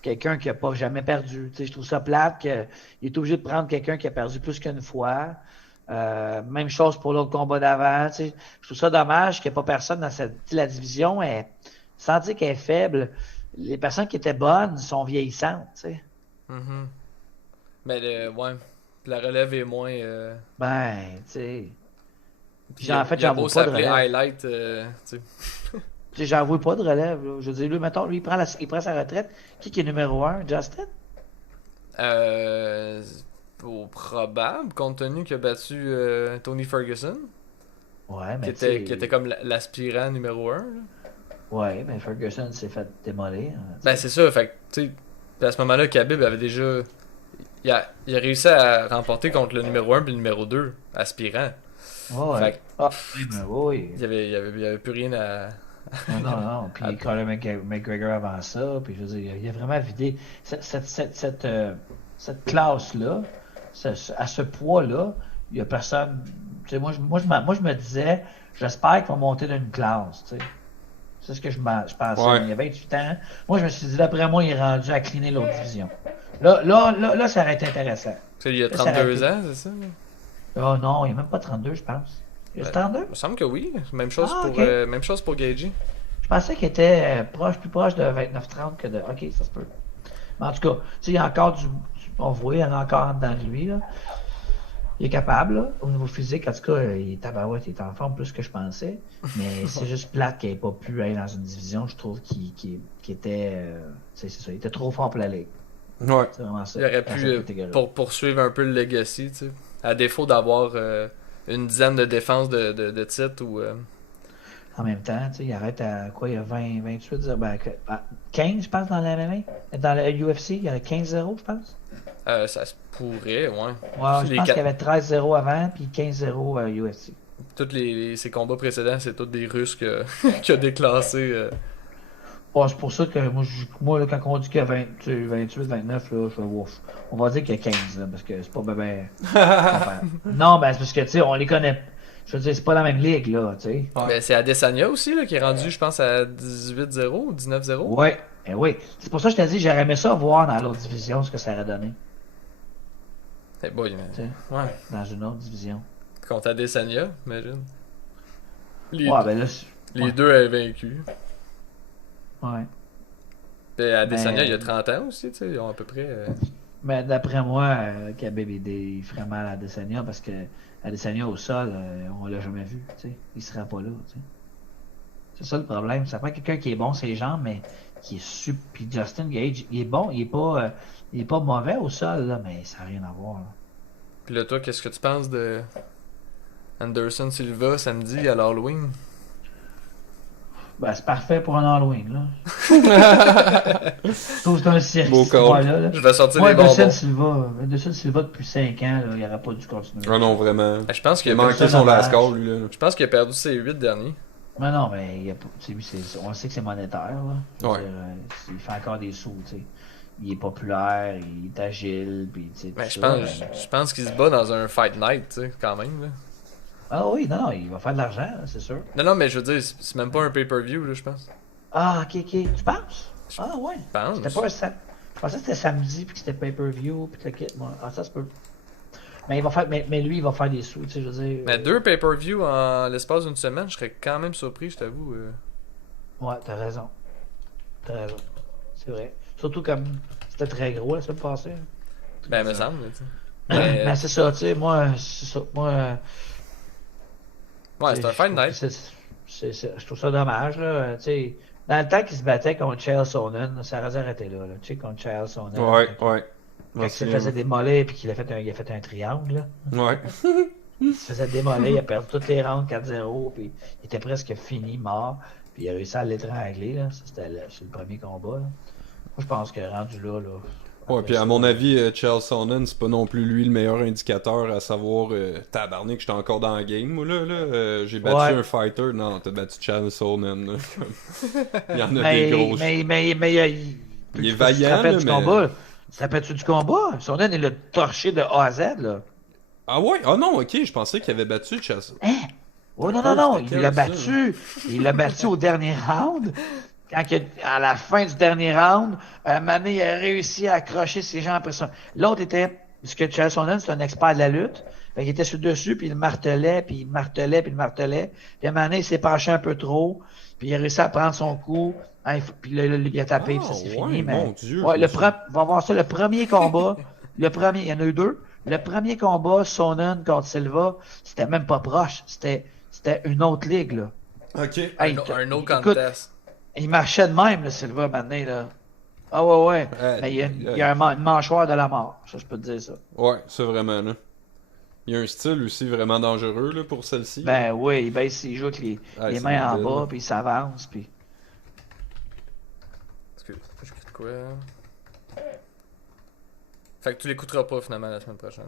quelqu'un qui a pas jamais perdu. Tu sais, je trouve ça plate qu'il est obligé de prendre quelqu'un qui a perdu plus qu'une fois. Même chose pour l'autre combat d'avant. Tu sais. Je trouve ça dommage qu'il n'y ait pas personne dans la division. Sans dire qu'elle est faible, les personnes qui étaient bonnes sont vieillissantes. Tu sais. Mhm. Mais ouais, la relève est moins. Ben, tu sais. Puis En fait, il a j'en beau vois pas de s'appeler relève. Highlight, tu sais. Tu sais, j'en vois pas de relève. Là. Je veux dire, lui, mettons, lui, il prend sa retraite. Qui est numéro 1? Justin? Euh, Probable, compte tenu qu'il a battu Tony Ferguson, Ouais, qui mais qui était comme l'aspirant numéro 1. Ouais, mais Ferguson s'est fait démolir. Hein, Ben c'est ça, fait que, tu sais, à ce moment-là, Khabib avait déjà. Il a réussi à remporter contre le numéro 1 puis le numéro 2, aspirant. ouais. Fait que, Ah, oui, mais oui. il y avait plus rien à. Non. Puis Conor McGregor avant ça. Puis je veux dire, il a vraiment vidé cette classe-là, à ce poids-là, il n'y a personne. Tu sais, moi, je me disais, j'espère qu'ils vont monter d'une classe. Tu sais. C'est ce que je pensais. Ouais. Il y a 28 ans. Moi, je me suis dit, d'après moi, il est rendu à cleaner l'autre division. Là, ça aurait été intéressant. Tu sais, il y a Là, ça aurait 32 été- ans, c'est ça? Là? Oh non, il n'y a même pas 32, je pense. Il y a Ben, 32? il me semble que oui. Même chose Ah, pour ok. même chose pour Gagey. Je pensais qu'il était plus proche de 29-30 que de. Ok, ça se peut. Mais en tout cas, tu sais, il y a encore on voit, il y en a encore en dedans de lui, là. Il est capable, là, au niveau physique. En tout cas, il est tabarouette, il est en forme plus que je pensais. Mais c'est juste plate qu'il n'ait pas pu aller dans une division, je trouve, qui était. C'est ça, il était trop fort pour la ligue. Ouais. C'est vraiment ça. Il aurait Dans pu cette catégorie. pour poursuivre un peu le legacy, tu sais. À défaut d'avoir une dizaine de défenses de titres ou. En même temps, tu sais, il arrête à quoi? Il y a 20, 28, ben, 15, je pense, dans la MMA. Dans le UFC, il y a 15-0, je pense. Ça se pourrait, ouais. Ouais, je Les pense quatre- qu'il y avait 13-0 avant, puis 15-0 UFC. Tous ces combats précédents, c'est tous des Russes qui a déclassé. Bon, c'est pour ça que moi là, quand on dit qu'il y a 20, tu sais, 28, 29, là, je fais ouf. On va dire qu'il y a 15, là, parce que c'est pas ben. Non, ben c'est parce que, tu sais, on les connaît. Je veux dire, c'est pas la même ligue, là, tu sais. Ouais. Mais c'est Adesanya aussi, là, qui est rendu, je pense, à 18-0 ou 19-0. Ouais, oui. C'est pour ça que je t'ai dit, j'aurais aimé ça voir dans l'autre division ce que ça aurait donné. Eh boy, Tu mais. sais, Ouais. dans une autre division. Contre Adesanya, imagine. Les, Ouais, ben là, les ouais. deux avaient vaincu. Ouais. Puis Adesanya, Mais- il y a 30 ans aussi, tu sais, ils ont à peu près. Mais d'après moi, Khabib il ferait mal à Adesanya parce que Adesanya au sol, on l'a jamais vu, tu sais. Il sera pas là, tu sais. C'est ça le problème. Ça prend quelqu'un qui est bon sur les jambes, mais qui est super. Puis Justin Gage, il est bon, il est pas mauvais au sol, là, mais ça n'a rien à voir, là. Puis là, toi, qu'est-ce que tu penses de Anderson Silva samedi à l'Halloween? Ben, c'est parfait pour un Halloween, là. Je trouve que c'est un cirque, Beau cette call. histoire-là, là. Je vais sortir Moi, les bonbons. Anderson Silva, depuis 5 ans, là, il n'aurait pas dû continuer. Ah non, vraiment. Je pense Il qu'il a a, manqué ça, son dommage. last call, lui, là. je pense qu'il a perdu ses 8 derniers. Mais non, mais il y a pas- tu sais, lui, on sait que c'est monétaire, là. Je veux Ouais. dire, il fait encore des sous, tu sais. Il est populaire, il est agile, puis tu sais, Mais tout je ça, pense, je pense qu'il se bat dans un fight night, tu sais, quand même. Là. Ah oui, non, il va faire de l'argent, là, c'est sûr. Non, mais je veux dire, c'est même pas un pay-per-view, là, je pense. Ah, ok. Tu penses? Ah ouais. Je pense. C'était pas un Je pensais que c'était samedi, puis que c'était pay-per-view, puis que le kit, moi. Ah, ça se peut. Mais il va faire, mais lui, il va faire des sous, tu sais, je veux dire. Mais 2 pay-per-view en l'espace d'une semaine, je serais quand même surpris, je t'avoue. Ouais, t'as raison. T'as raison. C'est vrai. Surtout comme c'était très gros la semaine passée. Ben, me semble, tu sais. Mais Mais, c'est ça, tu sais, moi, c'est ça. Moi, ouais, c'est un fight night. Je trouve ça dommage, là. Tu sais, dans le temps qu'il se battait contre Chael Sonnen, ça aurait dû arrêter là. Tu sais, contre Chael Sonnen. Ouais. Quand il se faisait démolir puis qu'il a fait un triangle, là. Ouais. Il se faisait démolir, il a perdu toutes les rounds 4-0, puis il était presque fini, mort. Puis il a réussi à l'étrangler, là. Ça, c'était le premier combat, là. Moi, je pense que rendu là. Ouais, puis à mon avis, Charles Sonnen, c'est pas non plus lui le meilleur indicateur à savoir tabarnak, j'étais encore dans la game, moi là. J'ai battu Ouais. un fighter. Non, t'as battu Charles Sonnen, là. Il y en a Mais, des gros. il est vaillant, Tu te rappelles là, du mais- combat? Tu te rappelles-tu du combat? Sonnen, il l'a torché de A à Z, là. Ah ouais? Ah non, ok, je pensais qu'il avait battu Charles. Hein? Oh non, c'était il l'a quel, ça? battu. Il l'a battu au dernier round. À la fin du dernier round, Mané il a réussi à accrocher ses jambes après ça. L'autre était, parce que Charles Sonnen, c'est un expert de la lutte, Fait qu'il était sur le dessus, puis il martelait, puis il martelait, puis il martelait. Puis à un moment donné, il s'est penché un peu trop, puis il a réussi à prendre son coup. Hein, puis là, il a tapé, puis ça c'est fini. Mais mon Dieu, ouais, on va voir ça, le premier combat, il y en a eu deux. Le premier combat, Sonnen contre Silva, c'était même pas proche. C'était une autre ligue, là. Ok. Hey, Un no écoute, contest. il marchait de même, le Silva, maintenant, là. Ah ouais. Mais il y a une mâchoire de la mort. Ça, je peux te dire ça. Ouais, c'est vraiment, là. Il y a un style aussi vraiment dangereux, là, pour celle-ci. Ben oui, il joue avec les mains en bas, puis il s'avance, puis... Excuse, j'écris de quoi? Fait que tu l'écouteras pas, finalement, la semaine prochaine.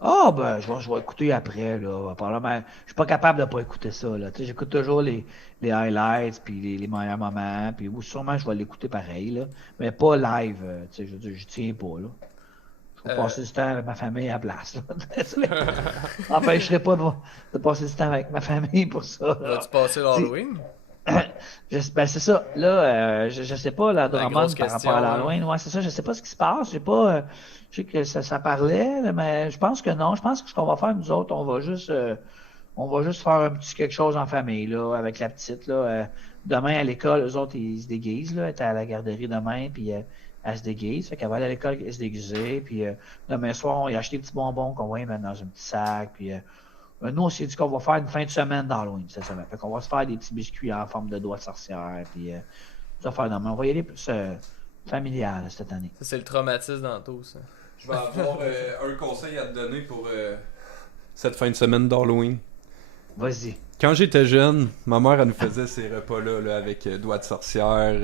Ah, ben, je vais écouter après, là. Apparemment, je suis pas capable de pas écouter ça, là. Tu sais, j'écoute toujours les highlights, puis les meilleurs moments, puis sûrement, je vais l'écouter pareil, là. Mais pas live, tu sais, je veux dire, je tiens pas, là. Je vais passer du temps avec ma famille à la place, là. M'empêcherai pas de passer du temps avec ma famille pour ça, là. Vas-tu passer l'Halloween? Ben c'est ça. Là, je sais pas, la Drummond grosse par question, rapport à l'Halloween. Ouais, c'est ça. Je sais pas ce qui se passe. J'ai pas. Je sais que ça parlait, là, mais je pense que non. Je pense que ce qu'on va faire, nous autres, on va juste faire un petit quelque chose en famille, là, avec la petite, là. Demain, à l'école, eux autres, ils se déguisent, là. Elle est à la garderie demain, puis elle se déguise. Fait qu'elle va aller à l'école, elle se déguiser. Puis demain soir, on a acheté des petits bonbons qu'on va y mettre dans un petit sac. Puis nous, on s'est dit qu'on va faire une fin de semaine d'Halloween cette semaine. Fait qu'on va se faire des petits biscuits en forme de doigts de sorcière. Puis ça faire non, mais on va y aller plus familial cette année. Ça, c'est le traumatisme d'Anto, ça. Je vais avoir un conseil à te donner pour cette fin de semaine d'Halloween. Vas-y. Quand j'étais jeune, ma mère, elle nous faisait ces repas-là là, avec doigts de sorcière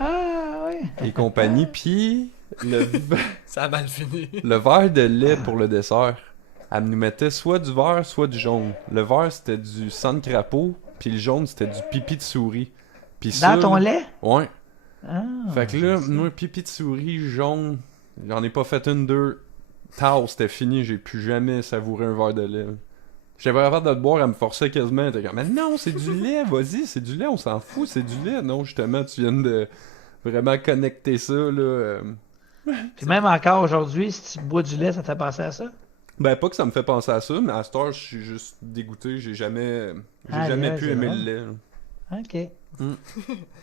Ah, oui. et compagnie. Puis, Ça a mal fini. le verre de lait pour le dessert, elle nous mettait soit du vert, soit du jaune. Le vert, c'était du sang de crapaud, puis le jaune, c'était du pipi de souris. Puis Dans ton lait? Ouais. Ah, Fait que là, moi, pipi de souris, jaune, j'en ai pas fait une, deux. Tao, c'était fini, j'ai plus jamais savouré un verre de lait. J'étais pas capable de le boire, elle me forçait quasiment. Elle était comme, mais non, c'est du lait, vas-y, c'est du lait, on s'en fout, c'est du lait. Non, justement, tu viens de vraiment connecter ça, là. Puis même encore aujourd'hui, si tu bois du lait, ça te fait penser à ça? Ben, pas que ça me fait penser à ça, mais à cette heure, je suis juste dégoûté. J'ai jamais pu aimer le lait. Là. OK. Mm.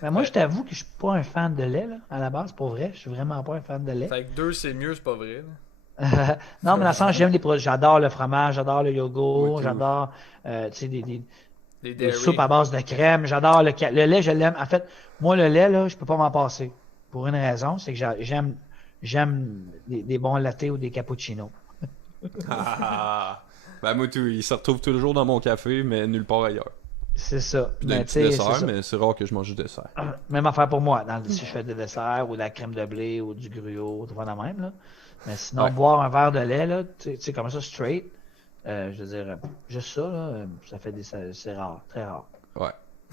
Ben moi, je t'avoue que je suis pas un fan de lait, là, à la base, pour vrai. Je suis vraiment pas un fan de lait. Fait que 2 c'est mieux, c'est pas vrai. Là. Non, mais dans le sens, j'aime les produits. J'adore le fromage, j'adore le yogourt, Oui, j'adore tu sais, Les des dairy. soupes à base de crème. J'adore le lait, je l'aime. En fait, moi, le lait, là, je peux pas m'en passer. Pour une raison, c'est que j'aime des bons lattés ou des cappuccinos. Ben, moi, tout, il se retrouve toujours dans mon café, mais nulle part ailleurs. C'est ça. Puis Mais des tu petits sais, desserts, c'est ça. mais c'est rare que je mange du dessert. Même affaire pour moi. Si je fais des desserts ou de la crème de blé ou du gruau, tout va de même, là. Mais sinon, Ouais. boire un verre de lait, là, tu sais, comme ça, straight, je veux dire, juste ça, là, ça fait c'est rare, très rare. Ouais.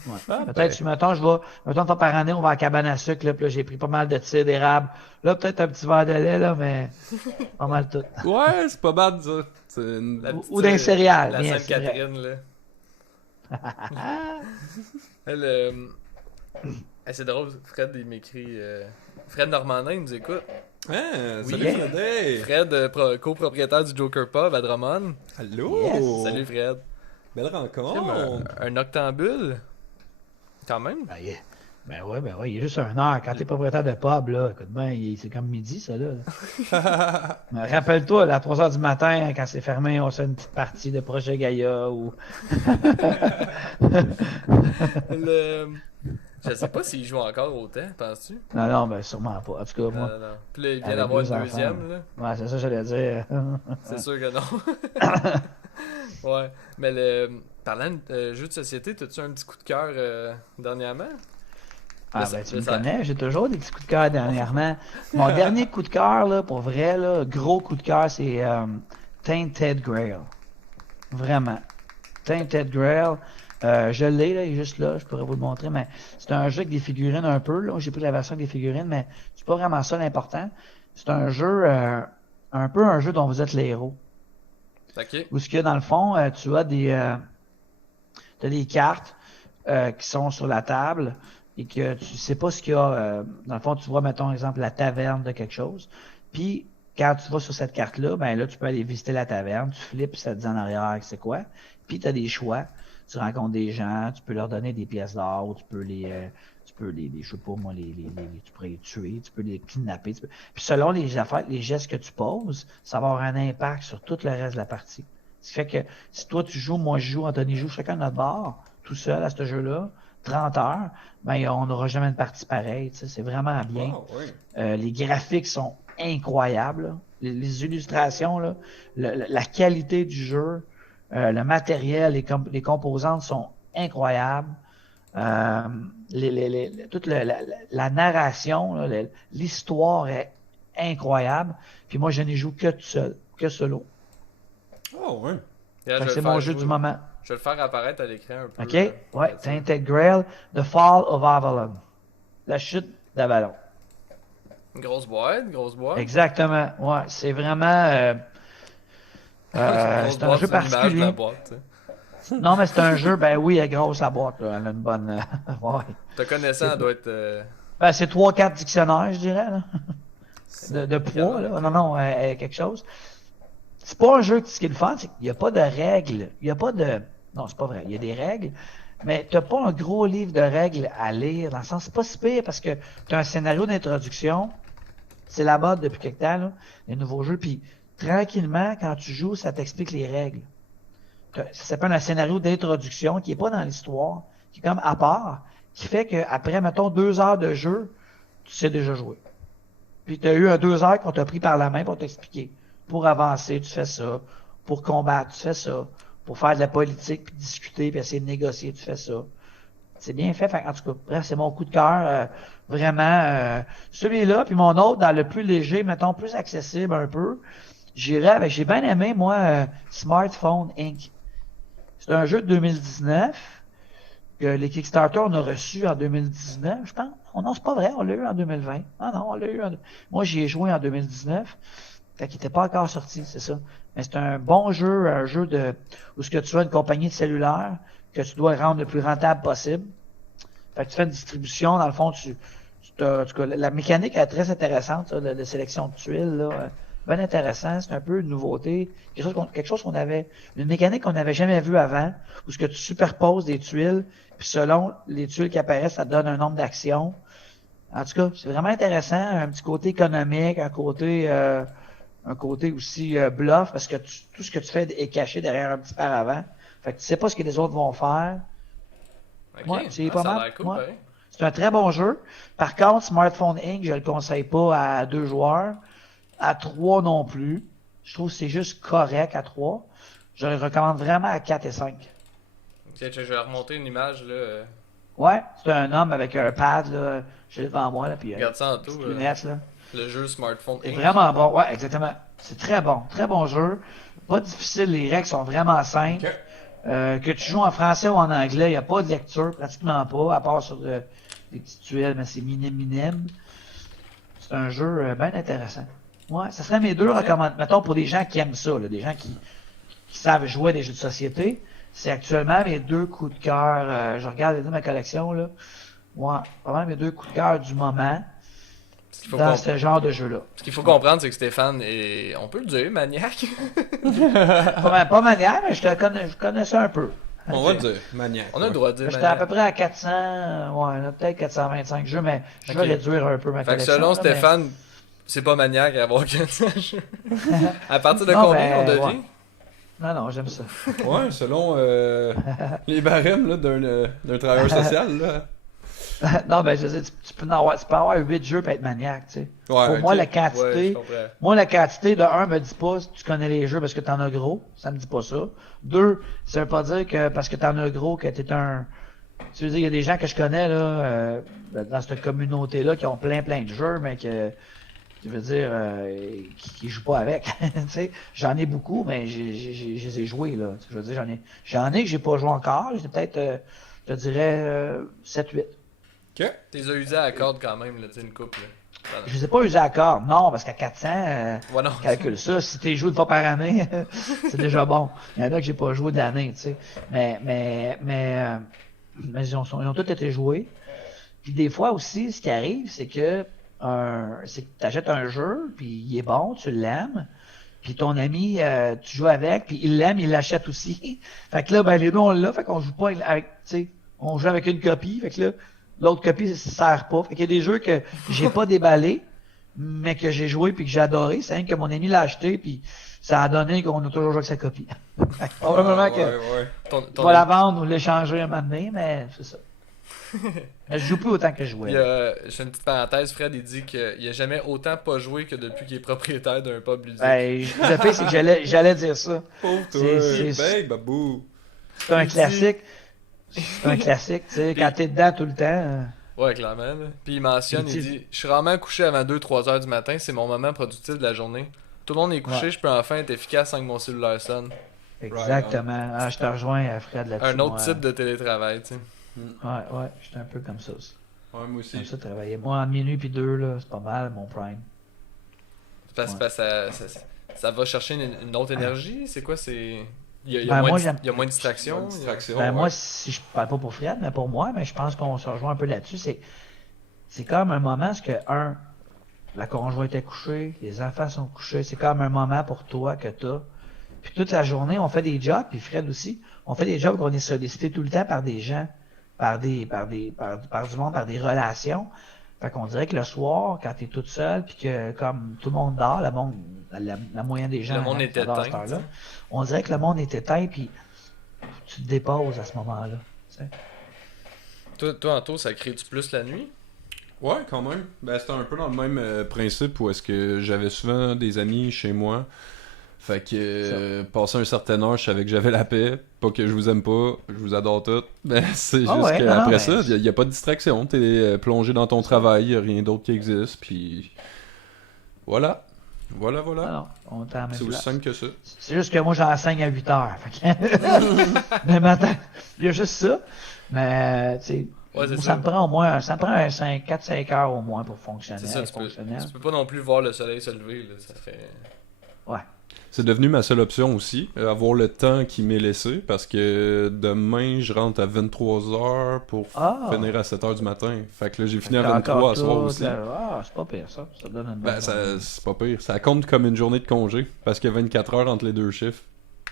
Ouais. Ah, Peut-être, ben. si mettons, une fois par année, on va à la cabane à sucre, là, puis là, j'ai pris pas mal de cidre d'érable. Là, peut-être un petit verre de lait, là, mais pas mal tout. Ouais, c'est pas bad, ça. C'est une... La petite, Ou d'un céréales. La bien, c'est vrai. Sainte-Catherine, là. Elle, c'est drôle, Fred, il m'écrit. Fred Normandin, il nous écoute. Hein, Oui. salut Fred! Fred, copropriétaire du Joker Pub à Drummond. Allô! Yes. Salut, Fred. Belle rencontre! Un octambule. Quand même. Ben ouais, il est juste 1 heure. Quand t'es propriétaire de pub, là, écoute ben, c'est comme midi, ça, là. Mais rappelle-toi, là, à 3 heures du matin, quand c'est fermé, on fait une petite partie de Projet Gaïa ou... Je sais pas s'il joue encore autant, penses-tu? Non, ben sûrement pas. En tout cas, moi... Non. Puis là, il vient avec d'avoir une 2 enfants, deuxième, là. Ouais, c'est ça que j'allais dire. C'est sûr que non. Ouais. Mais parlant de jeux de société, t'as-tu un petit coup de cœur dernièrement? Ah, ben, tu me connais, j'ai toujours des petits coups de cœur dernièrement. Mon dernier coup de cœur, là, pour vrai, là, gros coup de cœur, c'est Tainted Grail. Vraiment. Tainted Grail. Je l'ai, là, il est juste là, je pourrais vous le montrer, mais c'est un jeu avec des figurines un peu, là. J'ai pris la version avec des figurines, mais c'est pas vraiment ça l'important. C'est un jeu, un peu un jeu dont vous êtes les héros. Ok. Où ce que, dans le fond, tu as t'as des cartes qui sont sur la table et que tu sais pas ce qu'il y a. Dans le fond, tu vois, mettons, exemple, la taverne de quelque chose. Puis, quand tu vas sur cette carte-là, ben là, tu peux aller visiter la taverne, tu flippes, ça te dit en arrière c'est quoi. Puis tu as des choix. Tu rencontres des gens, tu peux leur donner des pièces d'or, tu peux je sais pas moi, tu pourrais les tuer, tu peux les kidnapper. Puis selon les affaires, les gestes que tu poses, ça va avoir un impact sur tout le reste de la partie. Ce qui fait que si toi tu joues, moi je joue, Anthony joue, chacun de notre bord, tout seul à ce jeu-là, 30 heures, ben on n'aura jamais une partie pareille. C'est vraiment bien. Wow, oui. Les graphiques sont incroyables. Là. Les illustrations, là, la qualité du jeu, le matériel, les composantes sont incroyables. Toute la narration, là, l'histoire est incroyable. Puis moi, je n'y joue que tout seul, que solo. Oh, oui. C'est mon jeu du moment. Je vais le faire apparaître à l'écran un peu. OK? Ouais, Tainted Grail, The Fall of Avalon. La chute d'Avalon. Une grosse boîte, Exactement. Ouais, c'est vraiment... c'est un jeu particulier. Boîte, non, mais c'est un jeu, ben oui, elle est grosse la boîte, là. Elle a une bonne. Ouais. Te connaissant, elle doit être. Ben, c'est 3-4 dictionnaires, je dirais, là. De poids, là. Non, quelque chose. C'est pas un jeu ce qui est le fun, c'est qu'il n'y a pas de règles. Il n'y a pas de. Non, c'est pas vrai. Il y a des règles. Mais t'as pas un gros livre de règles à lire. Dans le sens, c'est pas si pire parce que t'as un scénario d'introduction. C'est la mode depuis quelque temps, là, les nouveaux jeux. Puis, tranquillement, quand tu joues, ça t'explique les règles. Ça s'appelle un scénario d'introduction qui est pas dans l'histoire, qui est comme à part, qui fait qu'après, mettons, 2 heures de jeu, tu sais déjà jouer. Puis tu as eu 2 heures qu'on t'a pris par la main pour t'expliquer. Pour avancer, tu fais ça. Pour combattre, tu fais ça. Pour faire de la politique, puis discuter, puis essayer de négocier, tu fais ça. C'est bien fait. En tout cas, bref, c'est mon coup de cœur. Vraiment. Celui-là, puis mon autre, dans le plus léger, mettons, plus accessible un peu, j'ai bien aimé, moi, Smartphone Inc. C'est un jeu de 2019 que les Kickstarter on a reçu en 2019, je pense. Oh non, c'est pas vrai, on l'a eu en 2020. Ah non, on l'a eu moi, j'y ai joué en 2019. Fait qu'il n'était pas encore sorti, c'est ça. Mais c'est un bon jeu, où ce que tu as une compagnie de cellulaire que tu dois rendre le plus rentable possible. Fait que tu fais une distribution, dans le fond, en tout cas, la mécanique est très intéressante, ça, de sélection de tuiles, là. Bien intéressant, c'est un peu une nouveauté, quelque chose une mécanique qu'on n'avait jamais vue avant, où ce que tu superposes des tuiles, puis selon les tuiles qui apparaissent, ça te donne un nombre d'actions. En tout cas, c'est vraiment intéressant, un petit côté économique, un côté aussi bluff, parce que tout ce que tu fais est caché derrière un petit paravent. Fait que tu sais pas ce que les autres vont faire. Okay. Ouais, c'est pas ça mal. a l'air cool, Ouais. ouais. C'est un très bon jeu. Par contre, Smartphone Inc., je le conseille pas à 2 joueurs. À 3 non plus. Je trouve que c'est juste correct à 3. Je le recommande vraiment à 4 et 5. Ok, je vais remonter une image là. Ouais, c'est un homme avec un pad, là. J'ai devant moi, là, puis Regarde ça en tout. lunettes, là. Le jeu Smartphone C'est Inc. vraiment bon. Ouais, exactement. C'est très bon. Très bon jeu. Pas difficile. Les règles sont vraiment simples. Ok. Que tu joues en français ou en anglais, il n'y a pas de lecture, pratiquement pas, à part sur des petites tuiles, mais c'est minime. C'est un jeu bien intéressant. Ouais, ça serait mes 2 recommandations. Mettons pour des gens qui aiment ça, là, des gens qui savent jouer à des jeux de société. C'est actuellement mes 2 coups de cœur. Je regarde les 2 de ma collection, là. Ouais, vraiment mes 2 coups de cœur du moment dans ce genre de jeu-là. Ce qu'il faut comprendre, c'est que Stéphane est, on peut le dire, maniaque. Pas maniaque, mais je connais ça un peu. On va dire maniaque. On a le droit de dire J'étais à maniaque. peu près à 400, ouais, peut-être 425 jeux, mais je vais Ok. réduire un peu ma Fait que collection. selon là, Stéphane, c'est pas maniaque à avoir 400 jeux. À partir de Non, combien ben, on devient? ouais. Non, j'aime ça. Ouais, selon les barèmes là, d'un travailleur social. Là. Non, ben, je veux dire, tu peux avoir 8 jeux et être maniaque, tu sais. Ouais, Pour ok. moi, la Ouais, je quantité, comprends. la quantité de 1 me dit pas si tu connais les jeux parce que t'en as gros. Ça me dit pas ça. 2, ça veut pas dire que parce que t'en as gros que t'es un. Tu veux dire, il y a des gens que je connais, là, dans cette communauté-là, qui ont plein de jeux, mais que, je veux dire, qui jouent pas avec. Tu sais, j'en ai beaucoup, mais je les ai joués, là. Je veux dire, j'en ai que j'ai pas joué encore. J'ai peut-être, je te dirais, 7-8. Ok. T'es usé à la corde quand même, là, tu sais, une coupe. Là. Je les ai pas usés à corps. Non, parce qu'à 400, Ouais, non. calcule ça. Si t'es joué une fois par année, c'est déjà bon. Il y en a que j'ai pas joué de l'année, tu sais. Mais ils ont tous été joués. Puis des fois aussi, ce qui arrive, c'est que c'est que tu achètes un jeu, puis il est bon, tu l'aimes, puis ton ami, tu joues avec, puis il l'aime, il l'achète aussi. Fait que là, ben les deux, on l'a, fait qu'on joue pas avec, tu sais, on joue avec une copie, fait que là, l'autre copie, ça sert pas. Fait qu'il y a des jeux que j'ai pas déballés, mais que j'ai joué puis que j'ai adoré. C'est rien que mon ami l'a acheté, puis ça a donné qu'on a toujours joué avec sa copie. Fait que probablement que Ton on va la vendre ou l'échanger un moment donné, mais c'est ça. Mais je joue plus autant que je jouais. Je fais une petite parenthèse, Fred, il dit qu'il a jamais autant pas joué que depuis qu'il est propriétaire d'un pub ludique. Ben, le fait, c'est que j'allais dire ça. Pauvre toi, ben babou. C'est un classique. C'est un classique, tu sais, quand t'es dedans tout le temps. Ouais, clairement. Là. Puis il mentionne, il dit « Je suis rarement couché avant 2-3 heures du matin, c'est mon moment productif de la journée. Tout le monde est couché, je peux enfin être efficace sans que mon cellulaire sonne. » Exactement. Ah, je te rejoins, Fred, là-dessus. Un autre type de télétravail, tu sais. Ouais, j'étais un peu comme ça aussi. Ouais, moi aussi. Comme ça, travailler. Moi, en minuit puis 2, là, c'est pas mal, mon prime. Parce que ça va chercher une autre énergie. C'est quoi, c'est... Il y Ben, a moi, moins de distraction. Ben, moi, si je parle pas pour Fred, mais pour moi, mais je pense qu'on se rejoint un peu là-dessus. C'est comme un moment, parce que, la conjointe est couchée, les enfants sont couchés, c'est comme un moment pour toi que t'as. Puis toute la journée, on fait des jobs, puis Fred aussi, on fait des jobs qu'on est sollicité tout le temps par des gens, par du monde, par des relations. Fait qu'on dirait que le soir, quand t'es toute seule, puis que comme tout le monde dort, la moyenne des gens Le monde est adorent éteint, cette heure-là, on dirait que le monde est éteint, puis tu te déposes à ce moment-là. Tu sais. Toi, Anto, ça crée-tu plus la nuit? Ouais, quand même. Ben, c'était un peu dans le même principe où est-ce que j'avais souvent des amis chez moi. Fait que, passé un certain âge, je savais que j'avais la paix. Pas que je vous aime pas, je vous adore toutes. Ben, c'est juste qu'après ça, il n'y a pas de distraction. T'es plongé dans ton travail, il a rien d'autre qui existe. Puis, voilà. Voilà. Alors, on est en même C'est aussi place. simple que ça. C'est juste que moi, j'enseigne à 8 heures. Fait que... Mais maintenant, il y a juste ça. Mais, tu sais, Ouais, ça me prend au moins, ça me prend 4-5 heures au moins pour fonctionner. C'est ça, tu peux pas non plus voir le soleil se lever. Là, ça fait... Ouais. C'est devenu ma seule option aussi, avoir le temps qui m'est laissé, parce que demain, je rentre à 23h pour finir à 7h du matin. Fait que là, j'ai fini à 23h à soir aussi. C'est pas pire ça. Ça donne une Ben, c'est pas pire. Ça compte comme une journée de congé, parce qu'il y a 24 heures entre les deux chiffres.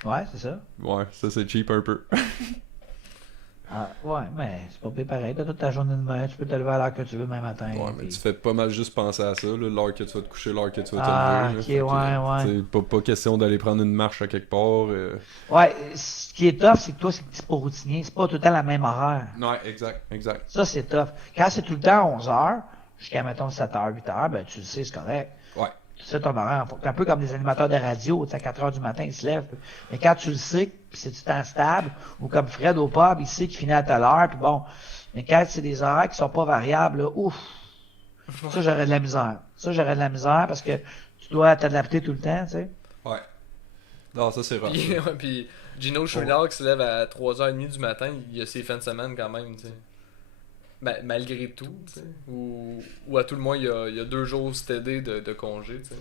Ouais, c'est ça. Ouais, ça c'est cheap un peu. Ouais, mais c'est pas pire pareil. T'as toute ta journée de main, tu peux te lever à l'heure que tu veux demain matin. Ouais, mais puis... tu fais pas mal juste penser à ça, l'heure que tu vas te coucher, l'heure que tu vas te lever. Ok, ouais. C'est pas question d'aller prendre une marche à quelque part. Ouais, ce qui est tough, c'est que toi, c'est pas routinier. C'est pas tout le temps la même horaire. Ouais, exact. Ça, c'est tough. Quand c'est tout le temps 11 heures, jusqu'à, mettons, 7 heures, 8 heures, ben, tu le sais, c'est correct. Ouais. Tu sais ton horaire. Un peu comme des animateurs de radio, tu sais, à 4 heures du matin, ils se lèvent. Mais quand tu le sais, puis c'est du temps stable, ou comme Fred au pub, il sait qu'il finit à telle heure, puis bon. Mais quand c'est des horaires qui sont pas variables, là, ouf. Ça, j'aurais de la misère. Parce que tu dois t'adapter tout le temps, tu sais. Ouais. Non, ça c'est rare. Puis Gino Chouinard qui se lève à 3h30 du matin, il a ses fins de semaine quand même, tu sais. Malgré tout, tu sais. Ou à tout le moins, il y a 2 jours stédés de congé, tu sais.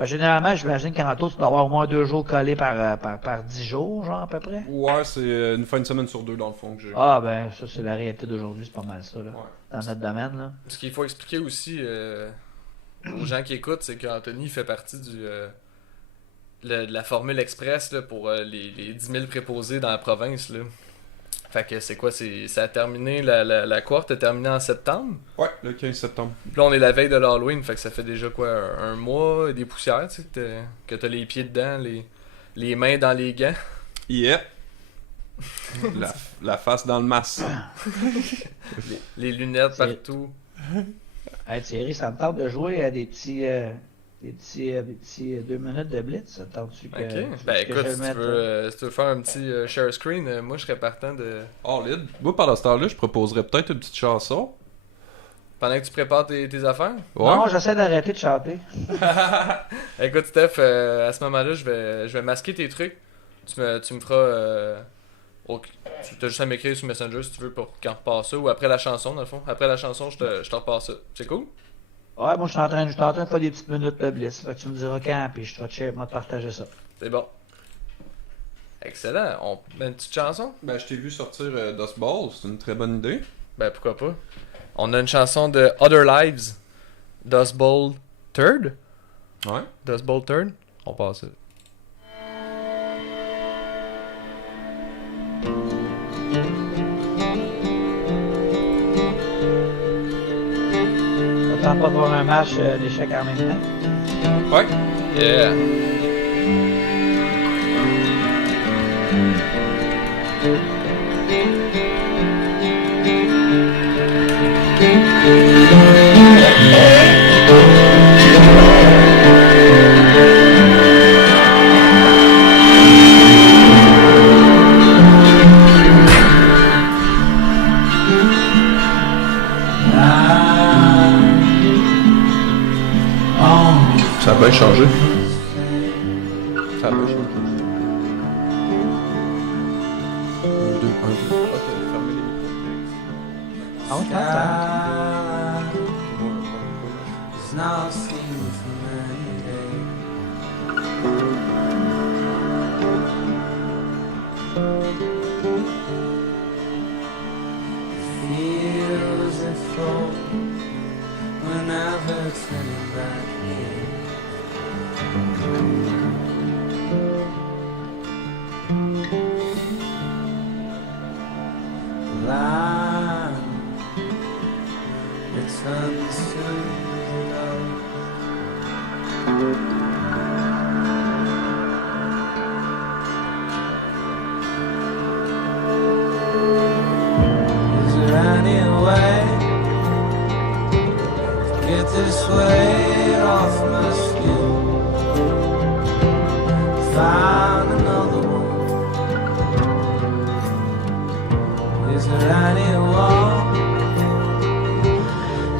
Généralement, j'imagine qu'en tu dois avoir au moins 2 jours collés par 10 jours, genre, à peu près. Ouais, c'est une fin de semaine sur 2 dans le fond que j'ai. Ah, ben, ça, c'est la réalité d'aujourd'hui, c'est pas mal ça, là. Ouais. Dans notre domaine, là. Ce qu'il faut expliquer aussi aux gens qui écoutent, c'est qu'Anthony fait partie de la formule express là, pour les 10 000 préposés dans la province, là. Fait que c'est quoi, ça a terminé, la cohorte a terminé en septembre. Ouais, le 15 septembre. Puis là, on est la veille de l'Halloween, fait que ça fait déjà quoi, un mois, des poussières, tu sais, que t'as les pieds dedans, les mains dans les gants. Yeah. la face dans le masque. les lunettes partout. Hey Thierry, ça me tente de jouer à des petits 2 minutes de blitz, ça te tente-tu que... Ok, ben écoute, si tu veux faire un petit share screen, moi je serais partant de... All in. Moi, pendant ce temps-là, je proposerais peut-être une petite chanson. Pendant que tu prépares tes affaires? Ouais. Non, j'essaie d'arrêter de chanter. Écoute, Steph, à ce moment-là, je vais masquer tes trucs. Tu me feras... tu as juste à m'écrire sur Messenger si tu veux pour qu'on repasse ça, ou après la chanson, dans le fond. Après la chanson, je te repasse ça. C'est cool? Ouais, moi je suis en train de faire des petites minutes de bliss. Fait que tu me diras quand, puis je te partager ça. C'est bon. Excellent. On met une petite chanson? Ben, je t'ai vu sortir Dust Ball, c'est une très bonne idée. Ben, pourquoi pas. On a une chanson de Other Lives Dust Bowl Third. Ouais. Dust Bowl Third. On passe ça. T'attends pas de voir un match d'échecs en même temps? Ouais. Yeah. Ça a bien changé. Ça a bien changé. 1, 2, 1, 2. Ah, t'as fermé les micros. Ah ouais, t'entends. Now seen for many days. Feels it fall whenever turning back here. Line returns to the love. Is there any way to get this weight off my skin? Find another one. Is there anyone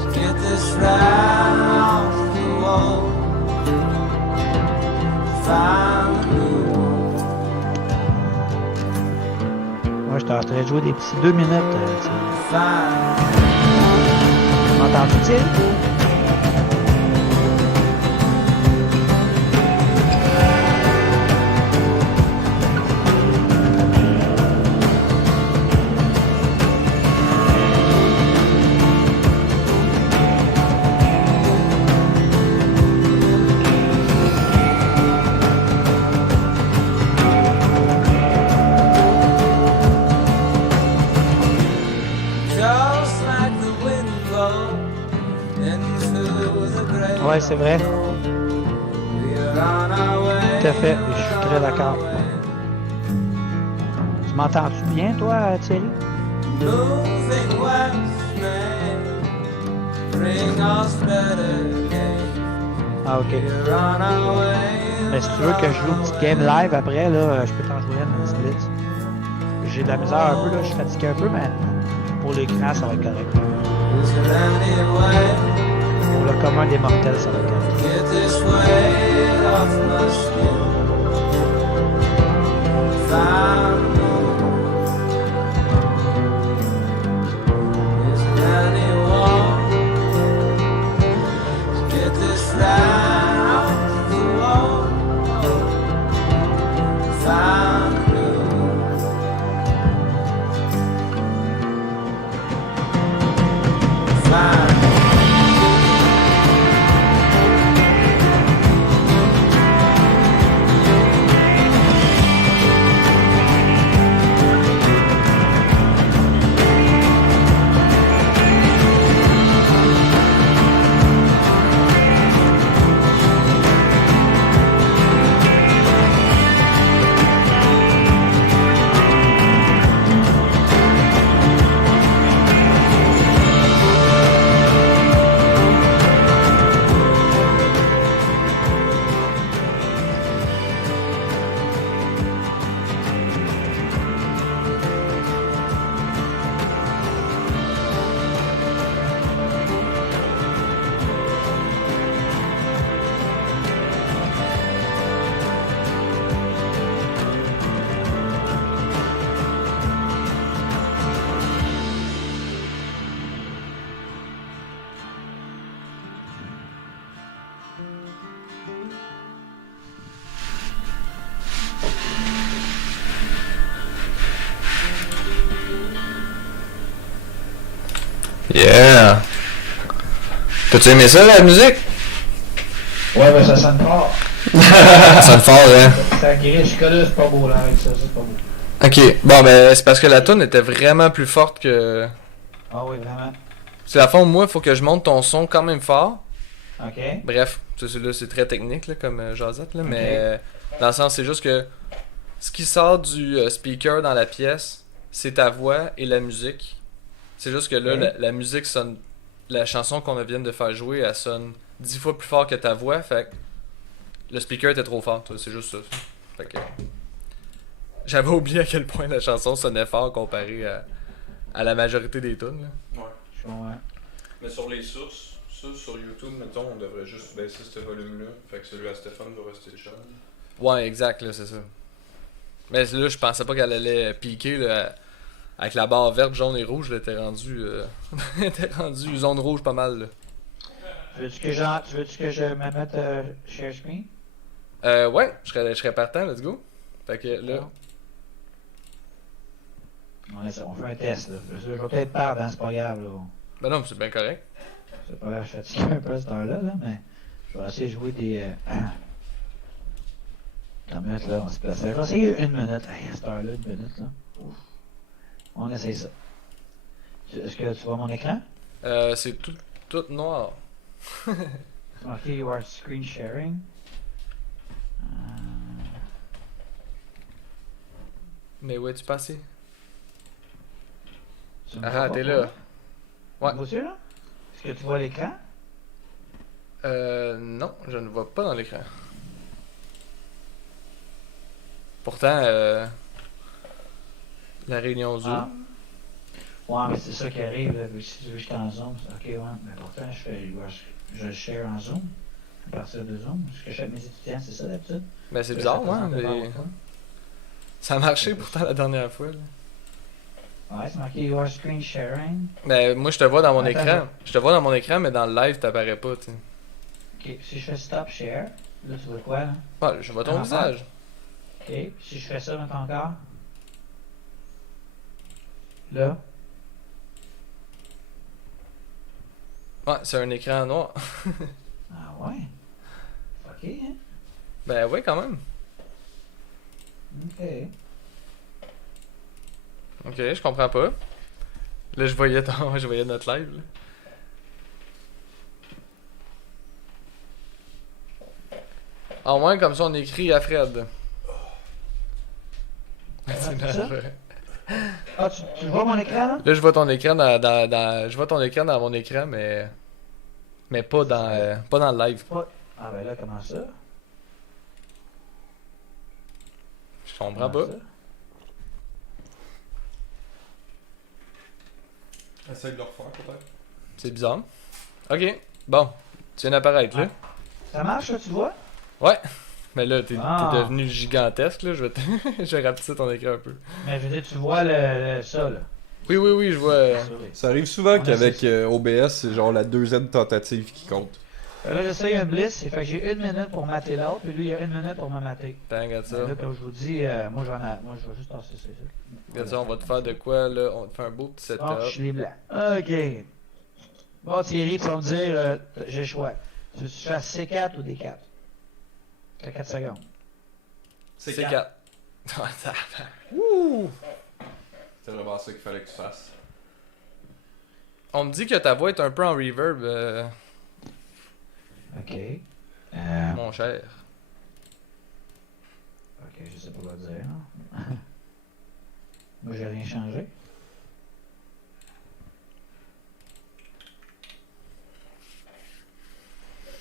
to get this right off the wall? Find a new one. Moi, je t'en de jouer des petits 2 minutes. Find M'entends-tu, Thierry? just like the wind blows into the grave. Ouais, c'est vrai. We're on our way. Tout à fait. Je suis très d'accord. Tu m'entends-tu bien, toi, Thierry? Moving west may bring us better days. Ah, ok. We're on our way. Mais si tu veux que je joue une petite game live après, là, je peux t'en jouer une petite blitz. J'ai de la misère un peu, là, je suis fatigué un peu, mais pour l'écran, ça va être correct. Is there any way Pour le commun des mortels, ça va être correct. to get this weight off my skin? Find a new one. Is there anyone to get this right off the wall? Find a new one. Find Yeah! T'as-tu aimé ça, la musique? Ouais, ben ça sonne fort. Ça sonne fort, hein? Ça griche, que là, c'est pas beau là avec ça, c'est pas beau. Ok, bon, ben, c'est parce que la tune était vraiment plus forte que. Ah oui, vraiment. C'est la fond, moi, faut que je monte ton son quand même fort. Ok. Bref, là, c'est très technique, là, comme Josette, là, mais dans le sens, c'est juste que ce qui sort du speaker dans la pièce, c'est ta voix et la musique. C'est juste que là, la musique sonne. La chanson qu'on vient de faire jouer, elle sonne 10 fois plus fort que ta voix, fait que le speaker était trop fort, c'est juste ça. Fait que. J'avais oublié à quel point la chanson sonnait fort comparé à la majorité des tunes. Là. Ouais. Je comprends. Mais sur les sources, ça sur YouTube, mettons, on devrait juste baisser ce volume-là. Fait que celui à Stéphane va rester chill. Ouais, exact, là, c'est ça. Mais là, je pensais pas qu'elle allait piquer, là, avec la barre verte, jaune et rouge, là, était rendu, était rendu zone rouge pas mal, là. Veux-tu que je me mette share screen? Ouais, je serais partant, let's go. Fait que là, On fait un test là. Je vais peut-être perdre, hein, c'est pas grave là. ben non, mais c'est bien correct. C'est pas grave, je suis fatigué un peu à cette heure-là, là, mais je vais essayer de jouer des. Attends une minute là, on se place. Je vais essayer une minute. Hey, à cette heure-là, une minute là. Ouf. On essaye ça. Est-ce que tu vois mon écran? C'est tout noir. C'est marqué You are screen sharing. Mais où es-tu passé? Tu me Ah, vois t'es pas, là. toi? Ouais. Tu me vois-tu là? Est-ce que tu vois l'écran? Non, je ne vois pas dans l'écran. Pourtant, la réunion Zoom. Ah. Ouais, mais c'est ça qui arrive, là, si tu veux que je en Zoom. Ok, ouais, mais pourtant, je le share en Zoom, à partir de Zoom. Ce que je fais avec mes étudiants, c'est ça d'habitude. Ben c'est bizarre, Ça ouais, présente devant mais toi. ça a marché pourtant la dernière fois. Là. Ouais, c'est marqué You are screen sharing. Ben moi je te vois dans mon Attends, écran. Je te vois dans mon écran, mais dans le live t'apparais pas, tu sais. Ok, si je fais stop share, là, tu vois quoi, là? Ouais, je vois ton Ah, visage. Ok, si je fais ça maintenant encore. Là. Ouais, c'est un écran noir. Ah ouais. Ok, hein? Ben ouais, quand même. Ok. Ok, je comprends pas. Là, je voyais je voyais notre live. Là. En moins, comme ça, on écrit à Fred. C'est c'est ça? vrai. Ah, tu vois mon écran, là? Là, je vois ton écran je vois ton écran dans mon écran, mais pas pas dans le live. Ah ben là, comment ça? Je comprends Comment pas. ça? Essaye de le refaire, peut-être. C'est bizarre. Ok, bon. Tu viens d'apparaître, là. Ça marche, là, tu vois? Ouais. Mais là, t'es Ah. devenu gigantesque, là. Je vais, je vais rapetisser ton écran un peu. Mais je veux dire, tu vois ça, là. Oui, je vois. Ça arrive souvent On qu'avec essaie OBS, c'est genre la deuxième tentative qui compte. Là, j'essaye un bliss, fait que j'ai une minute pour mater l'autre, puis lui, il y a une minute pour me mater. Regarde ça. Là, comme je vous dis, moi, je vais juste tasser ça. Regarde ça, on va te faire de quoi, là. On va te faire un beau petit setup. Oh, je suis les blancs. Ok. Bon, Thierry, tu vas me dire, j'ai le choix. Tu veux que je fasse C4 ou D4? T'as 4 secondes. C'est 4. C'est vraiment ça qu'il fallait que tu fasses. On me dit que ta voix est un peu en reverb, Ok. mon cher. Ok, je sais pas quoi dire. Moi, j'ai rien changé.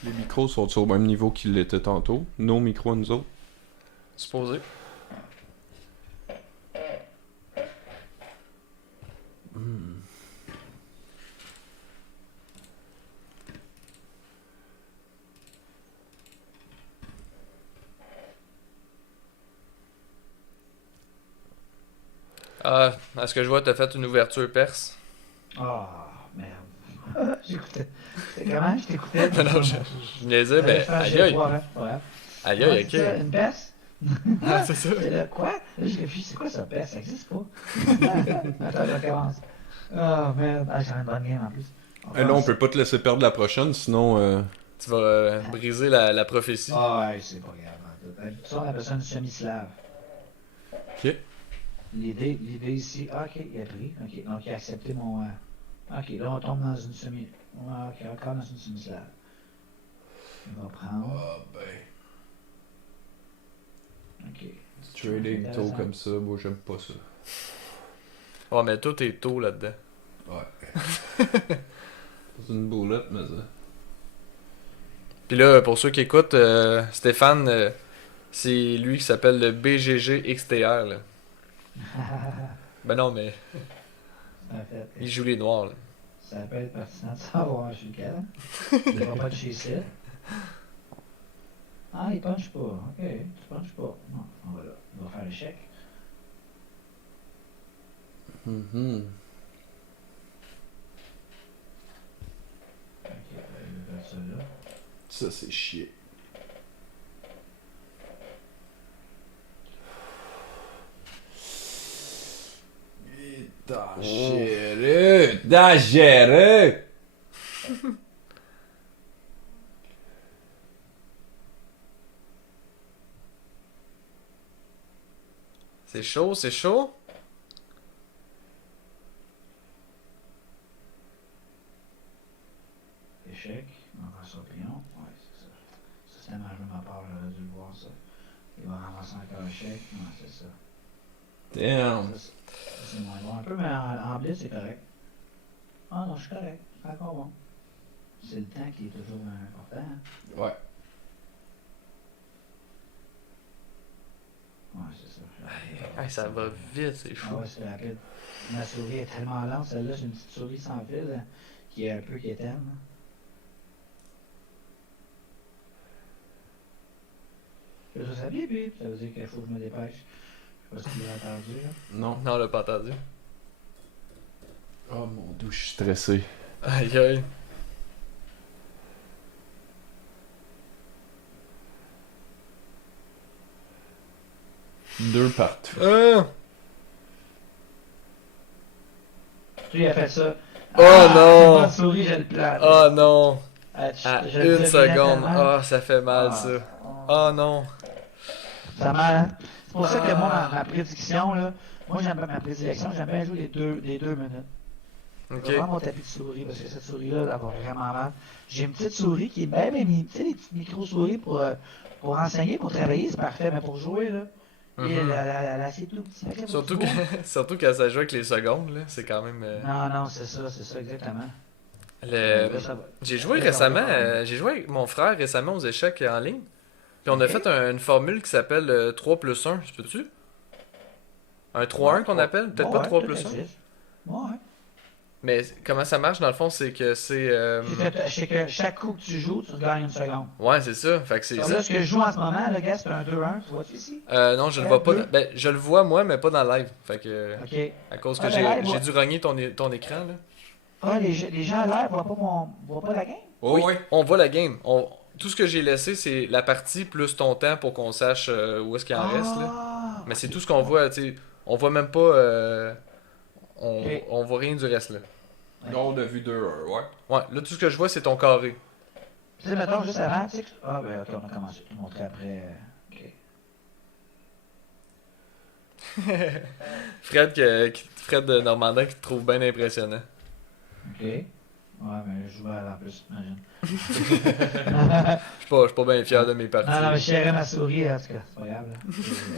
Les micros sont au même niveau qu'ils l'étaient tantôt. Nos micros à nous autres. Supposé. Ah, à ce que je vois, t'as fait une ouverture perse. Ah, merde. J'écoutais. C'était comment? Je t'écoutais. Non, je niaisais, ben, aïe aïe. Ouais. Aïe aïe, C'est ça, ok. une peste? Ah, c'est ça. Et là, quoi? Là, je réfléchis, c'est quoi ça, peste? Ça existe pas. Attends, je recommence. Oh, merde. Ah, j'ai une bonne game en plus. Là, on peut pas te laisser perdre la prochaine, sinon... Tu vas briser la prophétie. Ah ouais, c'est pas grave. Ça, on appelle ça une semi-slave. Ok. L'idée ici, ok, il a pris, ok, donc il a accepté mon... ok, là on tombe dans une semi... ok, encore dans une semi-slave. Il va prendre... Ah ben... Ok. Trading tôt comme ça, moi j'aime pas ça. Ouais, mais toi, t'es tôt là-dedans. Ouais. C'est une boulette, mais ça... Puis là, pour ceux qui écoutent, Stéphane, c'est lui qui s'appelle le BGG XTR, là. Ben non, mais En fait, il joue les noirs, là. ça peut être pertinent de savoir chez lequel. Il va pas de chez ça. Ah, il punch pas. Ok, tu punches pas. Non, on va là. On va faire l'échec. Mhm. Ok, il va faire ça là. Ça, c'est chier. Exagéré! C'est chaud, c'est chaud. Échec. On va sur pion. Ouais, c'est ça. Ça, c'était mal joué de ma part, j'aurais dû le voir ça. Il va ramasser encore échec. Ouais, c'est ça. Damn. Ça, c'est moins bon un peu, mais en blitz, c'est correct. Ah non, je suis correct. C'est encore bon. C'est le temps qui est toujours important. Ouais. Ouais, c'est ça. Hey, ça va vite, c'est Ah fou. ouais, c'est rapide. Ma souris est tellement lente. Celle-là, c'est une petite souris sans fil qui est un peu quétaine. Je sais bien, puis ça veut dire qu'il faut que je me dépêche. Je sais pas si tu l'as entendu. Là. Non. Non, on l'a pas entendu. Oh mon dieu, je suis stressé. Aïe aïe. Deux partout. Tu as fait ça. Oh non! Ma souris, je le plante. Oh non! Ah, À je le une dis seconde. directement. Oh, ça fait mal, ça. Oh non! Ça m'a. C'est pour ça que moi, ma prédiction, là, moi, j'aime bien ma prédilection, j'aime bien jouer les deux minutes. Ok. Je vais prendre mon tapis de souris parce que cette souris-là, elle va vraiment mal. J'ai une petite souris qui est même une, tu sais, les petites micro-souris pour enseigner, pour travailler, c'est parfait, mais pour jouer, là. Et Mhm. là, c'est tout petit. Fait que Surtout, pour que, jouer. surtout quand ça joue avec les secondes, là, c'est quand même. Non, c'est ça, exactement. Le... Là, ça va. J'ai joué Là, ça va récemment, pas. j'ai joué avec mon frère récemment aux échecs en ligne. Puis on a Ok. fait une formule qui s'appelle 3 plus 1, je peux-tu? Un 3-1 qu'on appelle? Peut-être pas 3 plus 1. Ouais. Mais comment ça marche dans le fond, c'est que c'est. C'est que chaque coup que tu joues, tu gagnes une seconde. Ouais, c'est ça. Fait que c'est Alors ça. là, ce que je joue en ce moment, le gars, c'est un 2-1, tu vois-tu ici? Non, je le vois pas. Deux. Ben, je le vois moi, mais pas dans le live. Fait que. Ok. À cause que Ah, ben, live, j'ai ouais. dû rogner ton écran, là. Ah, les gens à l'air voient pas la game? Oh, Oui, on voit la game. Tout ce que j'ai laissé, c'est la partie plus ton temps pour qu'on sache où est-ce qu'il en reste, là. Ah! Mais c'est tout ce qu'on voit, tu sais. On voit même pas. Ok. On voit rien du reste, là. Là, on a vu 2-1, ouais. Ouais, là, tout ce que je vois, c'est ton carré. Tu sais, mettons, juste avant, tu sais que... Ah, ben, ok, on a commencé. Je te montrer après. Ok. Fred de Normandin qui te trouve bien impressionnant. Ok. Ouais, mais je joue à la plus, imagine. Je suis pas bien fier de mes parties. Non, mais je serrais ma souris, en tout cas, c'est pas grave, là.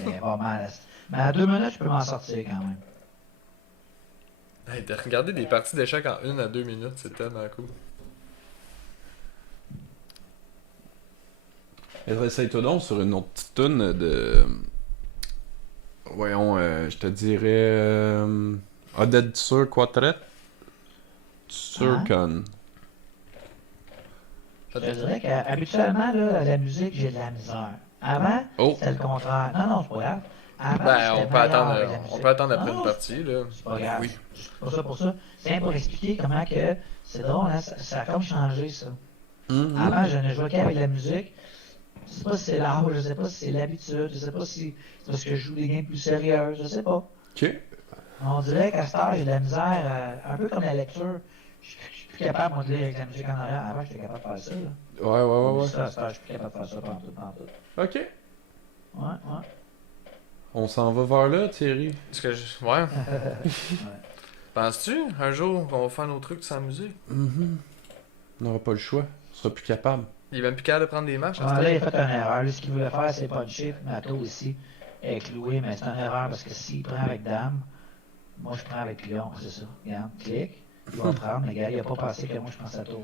C'est pas mal. Mais à 2 minutes, je peux m'en sortir quand même. Hey, de regarder des parties d'échecs en 1 à 2 minutes, c'est tellement cool. Essaye-toi donc sur une autre petite toune de... Voyons, je te dirais... Odette sur Quatret. Surcon. Je te dirais qu'habituellement, là, la musique, j'ai de la misère. Avant, Oh! c'était le contraire. Non, c'est pas grave. Avant, Ben, j'étais on peut meilleur attendre, avec la on musique. peut attendre après Non, une partie, là. c'est pas grave. Oui. C'est pas ça pour ça. C'est pour expliquer comment que c'est drôle, hein, ça a comme changé, ça. Mhm. Avant, je ne jouais qu'avec la musique. Je sais pas si c'est l'âge, je sais pas si c'est l'habitude, je sais pas si c'est parce que je joue des games plus sérieuses, je sais pas. Ok. On dirait qu'à cette heure, j'ai de la misère, un peu comme la lecture. Je suis plus capable, moi, de lire avec la musique en arrière. Avant, j'étais capable de faire ça. Là. Ouais. Ça, je suis plus capable de faire ça pendant tout. Ok. Ouais. On s'en va vers là, Thierry. Est-ce que ouais. Penses-tu, un jour, qu'on va faire nos trucs sans musique? On n'aura pas le choix. On sera plus capable. Il est même plus capable de prendre des marches, à Ouais, ce là, il temps? a fait une erreur. Lui, ce qu'il voulait faire, c'est puncher. Mato aussi est cloué, mais c'est une erreur parce que s'il prend avec dame, moi, je prends avec lion. C'est ça. Regarde, clique. Il va prendre, mais gars, il a pas pensé que moi, je pense à tour.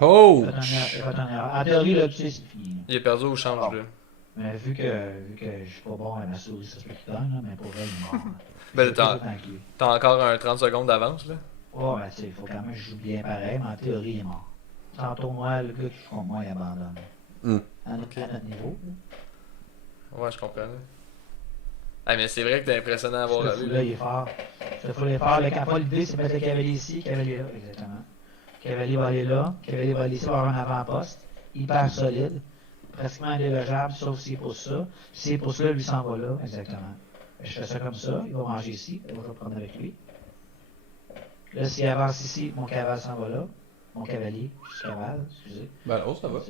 Oh! Il a fait une erreur. En théorie, là, tu sais, c'est fini. Là. Il est perdu au change, là. Mais vu que je suis pas bon à ma souris, ça se peut qu'il gagne, là, mais pour elle, il est mort. Ben, Je t'as- suis plus autant que lui. T'as encore un 30 secondes d'avance, là. Ouais, mais tu sais, il faut quand même que je joue bien pareil, mais en théorie, il est mort. Tantôt, moi, le gars qui joue contre moi, il abandonne. À notre niveau. Là. Ouais, je comprends. Là. Ah, mais c'est vrai que t'es impressionnant à voir Ce aller. fou-là, il est fort. Ce fou-là, il est fort. Le campa, l'idée, c'est de mettre le cavalier ici, cavalier là, exactement. Cavalier va aller là, cavalier va aller ici, va avoir un avant-poste. Hyper solide. Pratiquement indélogeable, sauf s'il pousse ça. S'il pousse là, lui s'en va là, exactement. Je fais ça comme ça, il va manger ici, je vais prendre avec lui. Là, s'il avance ici, mon cavale s'en va là. Mon cavalier, je suis cavale, excusez. Ben oh, ça va. Ok,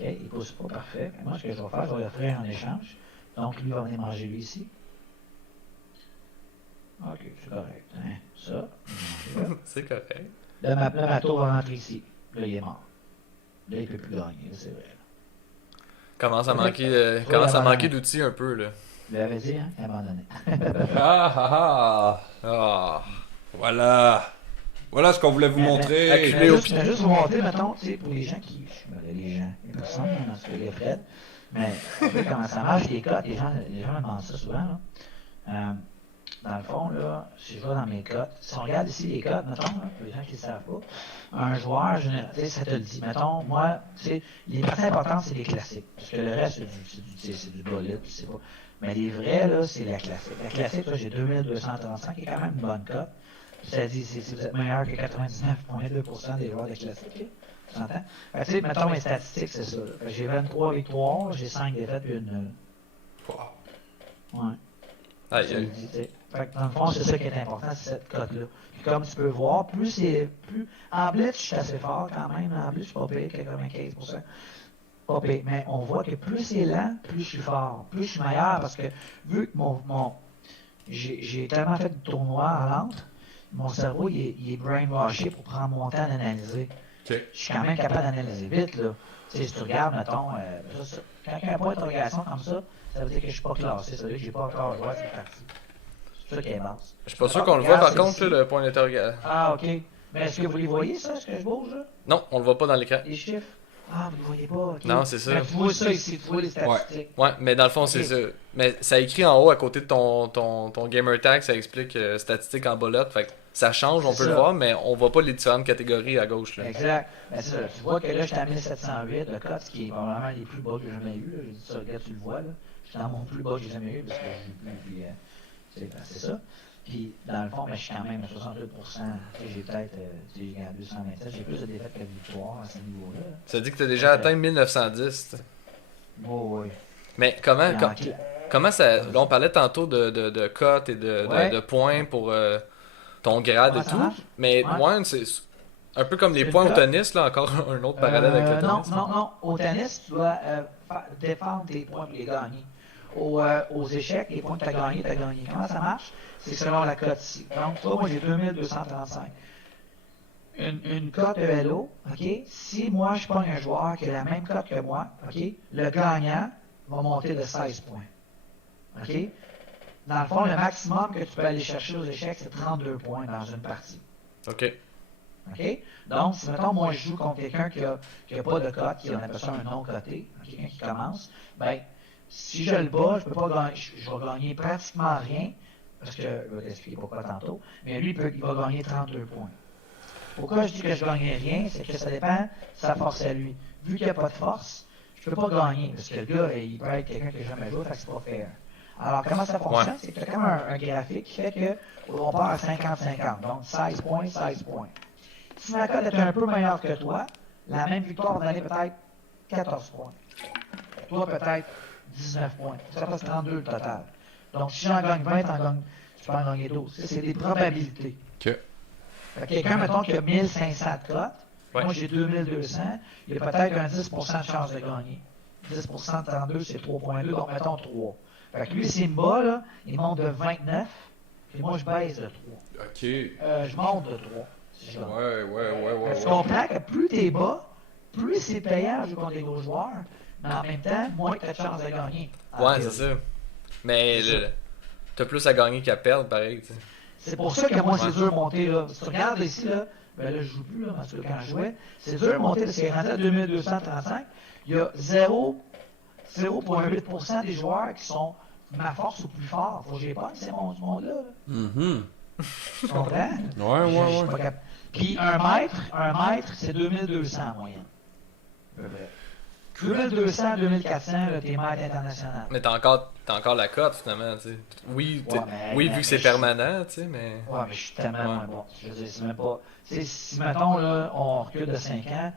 il pousse pas, parfait. Moi, ce que je vais faire, je vais lui offrir un échange. Donc, lui va venir manger lui ici. Ok, c'est correct. Hein. Ça, il va manger là. C'est correct. Là, ma tour va rentrer ici. Là, il est mort. Là, il peut plus gagner, là, c'est vrai. Commence à Ok. manquer, Ouais, commence à abandonné. manquer d'outils un peu, là. Je l'avais dit, hein, abandonné. Ah. Voilà ce qu'on voulait vous Mais- montrer. mais- Je vais juste vous montrer, mettons, tu sais, pour les gens qui. Les gens, les personnes, dans ce que les Fred. Mais un peu comment ça marche, les cotes, les gens me demandent ça souvent. Là. Dans le fond, là, si je vais dans mes cotes, si on regarde ici les cotes, mettons, là, pour les gens qui ne savent pas, un joueur, tu sais, ça te le dit. Mettons, moi, tu sais, les parties importantes, c'est les classiques. Parce que le reste, c'est du bolide, je sais pas. Mais les vrais, là, c'est la classique. La classique, là, j'ai 2235, qui est quand même une bonne cote. Ça dit, si vous êtes meilleur que 99,2% des joueurs de classique, là. Tu entends? Fait que, tu sais, mettons mes statistiques, c'est ça. là. Fait que j'ai 23 victoires, j'ai 5 défaites puis une nulle. Ouais. Aïe, Ça le aïe. dit, tu sais. Fait que dans le fond, c'est ça qui est important, c'est cette cote-là. Puis comme tu peux voir, plus en blitz, je suis assez fort quand même. En blitz, je suis pas payé, 95%. Pas payé. Mais on voit que plus c'est lent, plus je suis fort. Plus je suis meilleur parce que vu que j'ai tellement fait de tournois en lente, mon cerveau il est brainwashé pour prendre mon temps d'analyser. Ok. Je suis quand même capable d'analyser vite, là. Tu sais, si tu regardes, mettons, quand il y a un point d'interrogation comme ça veut dire que je suis pas classé. Ça veut dire que j'ai pas encore joué à cette partie. C'est ça qui est basse. Je suis pas sûr qu'on le voit par Regarde, contre, c'est là, le point d'interrogation. Ah, ok. Mais est-ce que vous les voyez, ça, ce que je bouge, là? Non, on le voit pas dans l'écran. Les chiffres? Ah, vous les voyez pas, ok. Non, c'est ça. Mais tu vois ça ici, tu vois les statistiques. Ouais, mais dans le fond, c'est Ok. ça. Mais ça écrit en haut à côté de ton gamer tag, ça explique statistiques en bolotte. Fait que ça change, on C'est peut ça. le voir, mais on voit pas les différentes catégories à gauche. Là. Exact. Ben, c'est ça. Tu vois que là, j'étais à 1708, le code, ce qui est probablement les plus bas que j'ai jamais eu. Là. J'ai dit ça, regarde, tu le vois, là. J'étais dans mon plus bas que j'ai jamais eu parce que j'ai plus. Puis, c'est ça. Puis, dans le fond, ben, je suis quand même à 62%. Tu sais, j'ai peut-être, tu sais, j'ai gagné 227. J'ai plus de défaites que de victoires à ce niveau-là. Là. Ça dit que t'as déjà Ok. atteint 1910. Oh, oui. Mais comment, Puis en comment ça. Là, on parlait tantôt de cotes et Ouais. de points pour ton grade Comment et ça tout. marche? Mais Ouais. moi, c'est un peu comme les C'est points le au cas. tennis, là, encore un autre parallèle avec le non, tennis. non. Au tennis, tu dois défendre tes points pour les gagner. Aux échecs, les points que tu as gagnés, tu as gagné. Comment ça marche? C'est selon la cote ici. Donc, toi, moi, j'ai 2235. Une cote ELO, OK? Si moi, je pogne un joueur qui a la même cote que moi, OK? Le gagnant va monter de 16 points. OK? Dans le fond, le maximum que tu peux aller chercher aux échecs, c'est 32 points dans une partie. Ok. OK? Donc, si mettons, moi, je joue contre quelqu'un qui a pas de cote, qui on appelle ça un non-coté, quelqu'un qui commence, ben, si je le bats, je peux pas gagner, je vais gagner pratiquement rien, parce que, je vais t'expliquer pourquoi tantôt, mais lui, il va gagner 32 points. Pourquoi je dis que je gagne rien, c'est que ça dépend de sa force à lui. Vu qu'il n'y a pas de force, je peux pas gagner, parce que le gars, il peut être quelqu'un qui n'a jamais joué, fait que c'est pas fair. Alors, comment ça fonctionne? C'est que tu as comme un graphique qui fait que on part à 50-50. Donc, 16 points, 16 points. Si ma cote est un peu meilleure que toi, la même victoire va donner peut-être 14 points. Toi, peut-être 19 points. Ça fait 32 le total. Donc, si j'en gagne 20, tu peux en gagner 12. Ça, c'est des probabilités. Ok. Fait que quelqu'un, mettons, qui a 1500 de cote, Ouais. moi j'ai 2200, il y a peut-être un 10% de chance de gagner. 10% de 32, c'est 3.2, donc mettons 3. Fait que lui, s'il me bat, là, il monte de 29, et moi je baisse de 3. Ok. Je monte de 3. Si je gagne. Ouais. Tu comprends que plus t'es bas, plus c'est payant de jouer contre des gros joueurs, mais en même temps, moins t'as de chances de gagner. En Ouais, théorie. c'est ça. Mais C'est t'as plus à gagner qu'à perdre, pareil. Tu sais. C'est pour ça que moi, c'est Ouais. dur de monter. Là. Si tu regardes ici, là, ben là, je joue plus, là, parce que quand je jouais, c'est dur de monter parce qu'il est rendu à 2235. Il y a 0,8% des joueurs qui sont ma force ou plus fort. Faut que j'ai pas, c'est ce monde-là. Là. Mhm. Tu comprends? Je suis pas capable. Puis un mètre, c'est 2200 en moyenne. À peu près. 2200, 2400, là, t'es maître international. Mais t'as encore la cote, finalement. Tu sais. Oui, Ouais, mais- oui mais- vu que c'est mais- permanent, tu sais, mais. Ouais, mais je suis tellement Ouais. moins bon. Je veux dire, c'est même pas. Tu sais, si, mettons, là, on recule de 5 ans,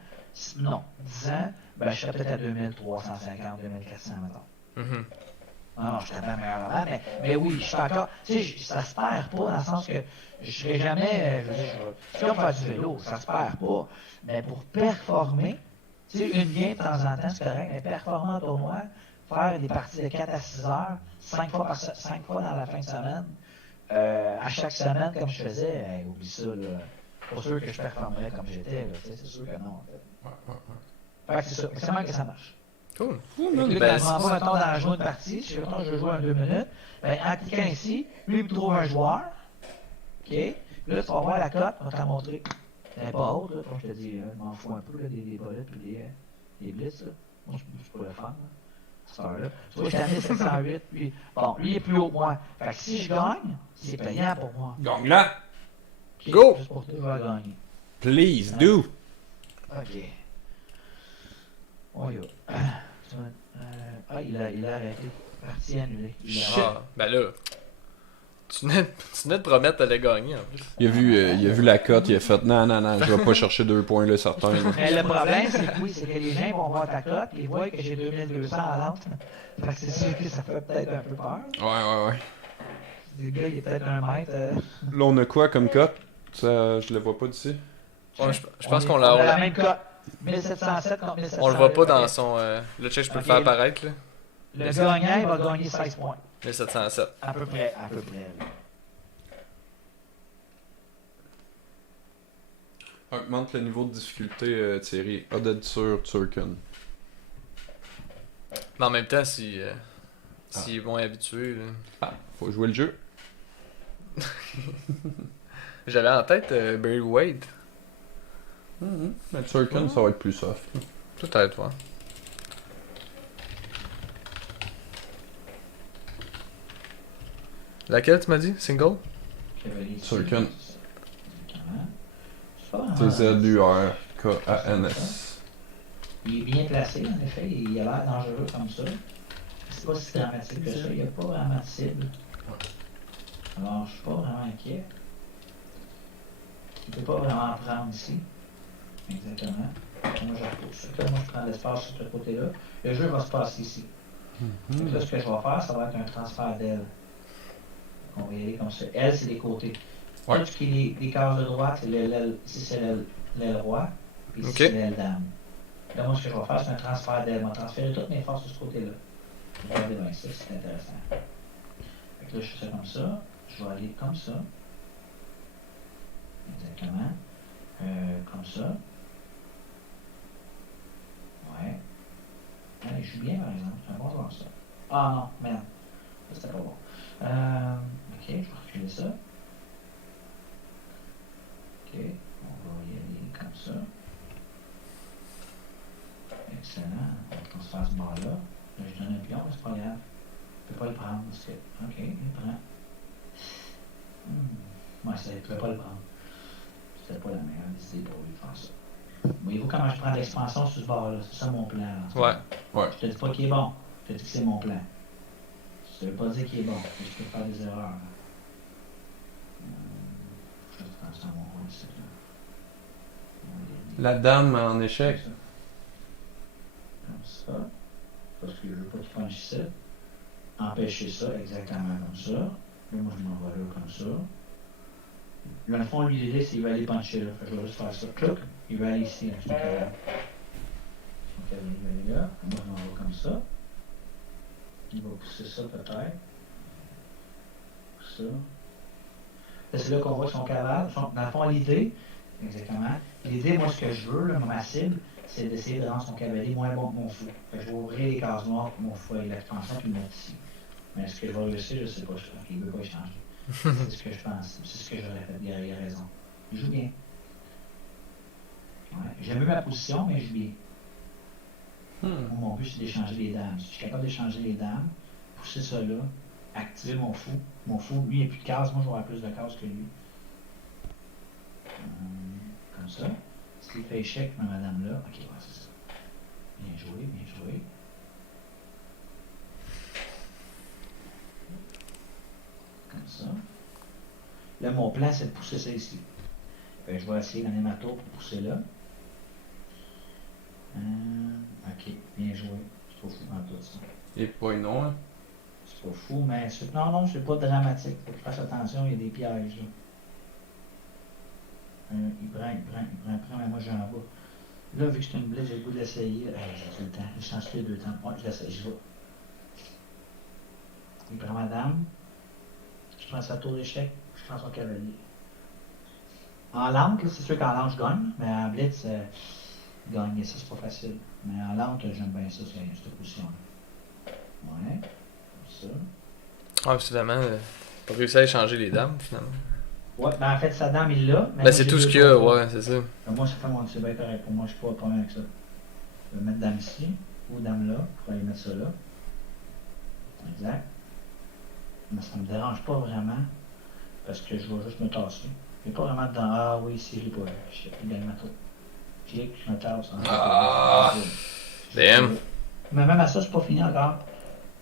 non, 10 ans, ben, je serais peut-être à 2350, 2400, mettons. Mhm. Non, je suis tellement meilleur avant, mais oui, je suis encore. Tu sais, ça se perd pas dans le sens que je serai jamais. Je veux dire, c'est comme faire du vélo, ça se perd pas. Mais pour performer, tu sais, une game de temps en temps, c'est correct, mais performer en tournoi, faire des parties de 4 à 6 heures, 5 fois dans la fin de semaine, à chaque semaine, comme je faisais, oublie ça, là. Pas sûr que je performerais comme j'étais, là, tu sais, c'est sûr que non. Fait que c'est ça, c'est même que ça marche. Cool. Fait que là, Ben, quand je m'en vais, mettons, dans jouer une partie, je sais pas, je joue en 2 minutes, ben, en cliquant ici, lui, il me trouve un joueur, ok, puis là, tu vas voir la cote, on va te la montrer. Elle n'est pas haute, là, comme je te dis, je m'en fous un peu, là, des bolettes puis des blitz, là. Moi, je peux le faire, là. À cette heure-là. Tu vois, j'étais à 1708, puis bon, lui, il est plus haut que moi. Fait que si je gagne, c'est payant pour moi. Gagne là! Ok, Go! juste pour toi, je vais gagner. Please do! Ok. Oh, yo. Il a arrêté. Partie annulée. Ah, ben là. Tu venais de promettre que t'allais gagner, en plus. Il a vu la cote, il a fait non, je vais pas chercher 2 points là, certains. là. Mais le problème, c'est que oui, c'est que les gens vont voir ta cote, ils voient que j'ai 2200 à l'entre. Fait que c'est sûr que ça fait peut-être un peu peur. Ouais. Le gars, il est peut-être un mètre. Là, on a quoi comme cote? Ça, je le vois pas d'ici. Ouais, je pense qu'on on a la l'a. même cote. 1707 contre 1708. On le voit pas dans Ok. son. Le check, je peux Ok. le faire apparaître, là. Le gagnant, il va gagner 16 points. 1707. À peu près. Là. Augmente le niveau de difficulté, Thierry. Oded sur Turken. Mais en même temps, s'ils vont y habituer, là. Ah, faut jouer le jeu. J'avais en tête Barry Wade. Mais Turken, ça va être plus soft. Peut-être, ouais. Laquelle tu m'as dit? Single? Turken. C'est pas C'est Z-U-R-K-A-N-S. Il est bien placé, en effet. Il a l'air dangereux comme ça. C'est pas si dramatique que ça. Il n'y a pas vraiment de cible. Alors, je suis pas vraiment inquiet. Il peut pas vraiment en prendre ici. Exactement. Moi, je repousse. Là, moi, je prends l'espace sur ce côté-là. Le jeu va se passer ici. Donc là, ce que je vais faire, ça va être un transfert d'aile. On va y aller comme ça. Elle, c'est les côtés. Ouais. Tout ce qui est les cases de droite, c'est l'aile, ici, c'est l'aile roi. Puis ici, Ok. c'est l'aile dame. Là, moi, ce que je vais faire, c'est un transfert d'aile. Je vais transférer toutes mes forces de ce côté-là. Regardez bien ça, c'est intéressant. Fait que là, je fais ça comme ça. Je vais aller comme ça. Exactement. Comme ça. Ouais. Allez, je suis bien, par exemple. C'est un bon joueur, ça. Ah non, merde. Ça, c'était pas bon. Ok, je vais reculer ça. Ok, on va y aller comme ça. Excellent. On va transférer ce bord-là. Là, je donne un pion, mais c'est pas grave. Je peux pas le prendre parce que. Ok, il le prend. Ouais, je ne pouvais pas le prendre. C'était pas la meilleure décision pour lui de faire ça. Voyez-vous comment je prends l'expansion sur ce bord-là? C'est ça mon plan. Là, Ouais. Ouais. Je te dis pas qu'il est bon. Je te dis que c'est mon plan. Ça veut pas dire qu'il est bon. Je peux faire des erreurs. Là. Je vais faire ça à mon rôle ici. La dame en échec. Comme ça. Parce que je veux pas qu'il punch ici. Empêcher ça exactement comme ça. Là, moi, je m'en vais là comme ça. Dans le fond, lui, l'idée, c'est qu'il va aller puncher là. Fait que je vais juste faire ça. Clouc, il va aller ici, là, son cavalier. Son cavalier, il va aller là. Moi, je m'en vais comme ça. Il va pousser ça peut-être. Ça. Là, c'est là qu'on voit son cavale. Dans le fond, l'idée, exactement. L'idée, moi, ce que je veux, là, ma cible, c'est d'essayer de rendre son cavalier moins bon que mon fou. Fait que je vais ouvrir les cases noires pour mon fou avec l'expansion puis le mettre ici. Mais est-ce que je vais réussir, je sais pas. Il ne veut pas échanger. C'est ce que je pense. C'est ce que j'aurais fait. Il a raison. Il joue bien. Ouais. J'aime mieux ma position, mais je joue bien. Moi, mon but, c'est d'échanger les dames. Si je suis capable d'échanger les dames, pousser ça là, activer mon fou. Mon fou, lui, il n'a plus de cases. Moi, je vais avoir plus de cases que lui. Comme ça. S'il fait échec, ma madame là. Ok, ouais, c'est ça. Bien joué, bien joué. Comme ça. Là, mon plan, c'est de pousser ça ici. Fait que je vais essayer d'amener ma tour pour pousser là. Ok, bien joué. C'est pas fou dans tout ça. Et pas non, hein? C'est pas fou, mais non, c'est pas dramatique. Faut que je fasse attention, il y a des pièges là. Il prend, mais moi j'ai en bas. Là, vu que c'est une blesse, j'ai le goût de l'essayer. J'ai le temps, j'ai changé les deux temps. Ouais, je l'essaye, j'y vais. Il prend ma dame. Je prends sa tour d'échec, je prends son cavalier. En lente, c'est sûr qu'en lente, je gagne, mais en blitz, gagner ça, c'est pas facile. Mais en lente, j'aime bien ça, cette position-là. Ouais, comme ça. Ah, finalement, t'as réussi à échanger les dames, finalement. Ouais, ben en fait, sa dame, il l'a. Ben, c'est tout ce qu'il y a, ouais, c'est ça. Moi, ça fait mon c'est bien correct. Pour moi, je suis pas de problème avec ça. Je vais mettre dame ici, ou dame là, pour aller mettre ça là. Exact. Mais ça me dérange pas vraiment, parce que je vais juste me tasser. Il n'y a pas vraiment de dans. Ah oui, ici, je l'ai pas vu. Je sais plus gagner ma tour. Clique, je me tasse. Ah! Damn! Mais même à ça, c'est pas fini encore.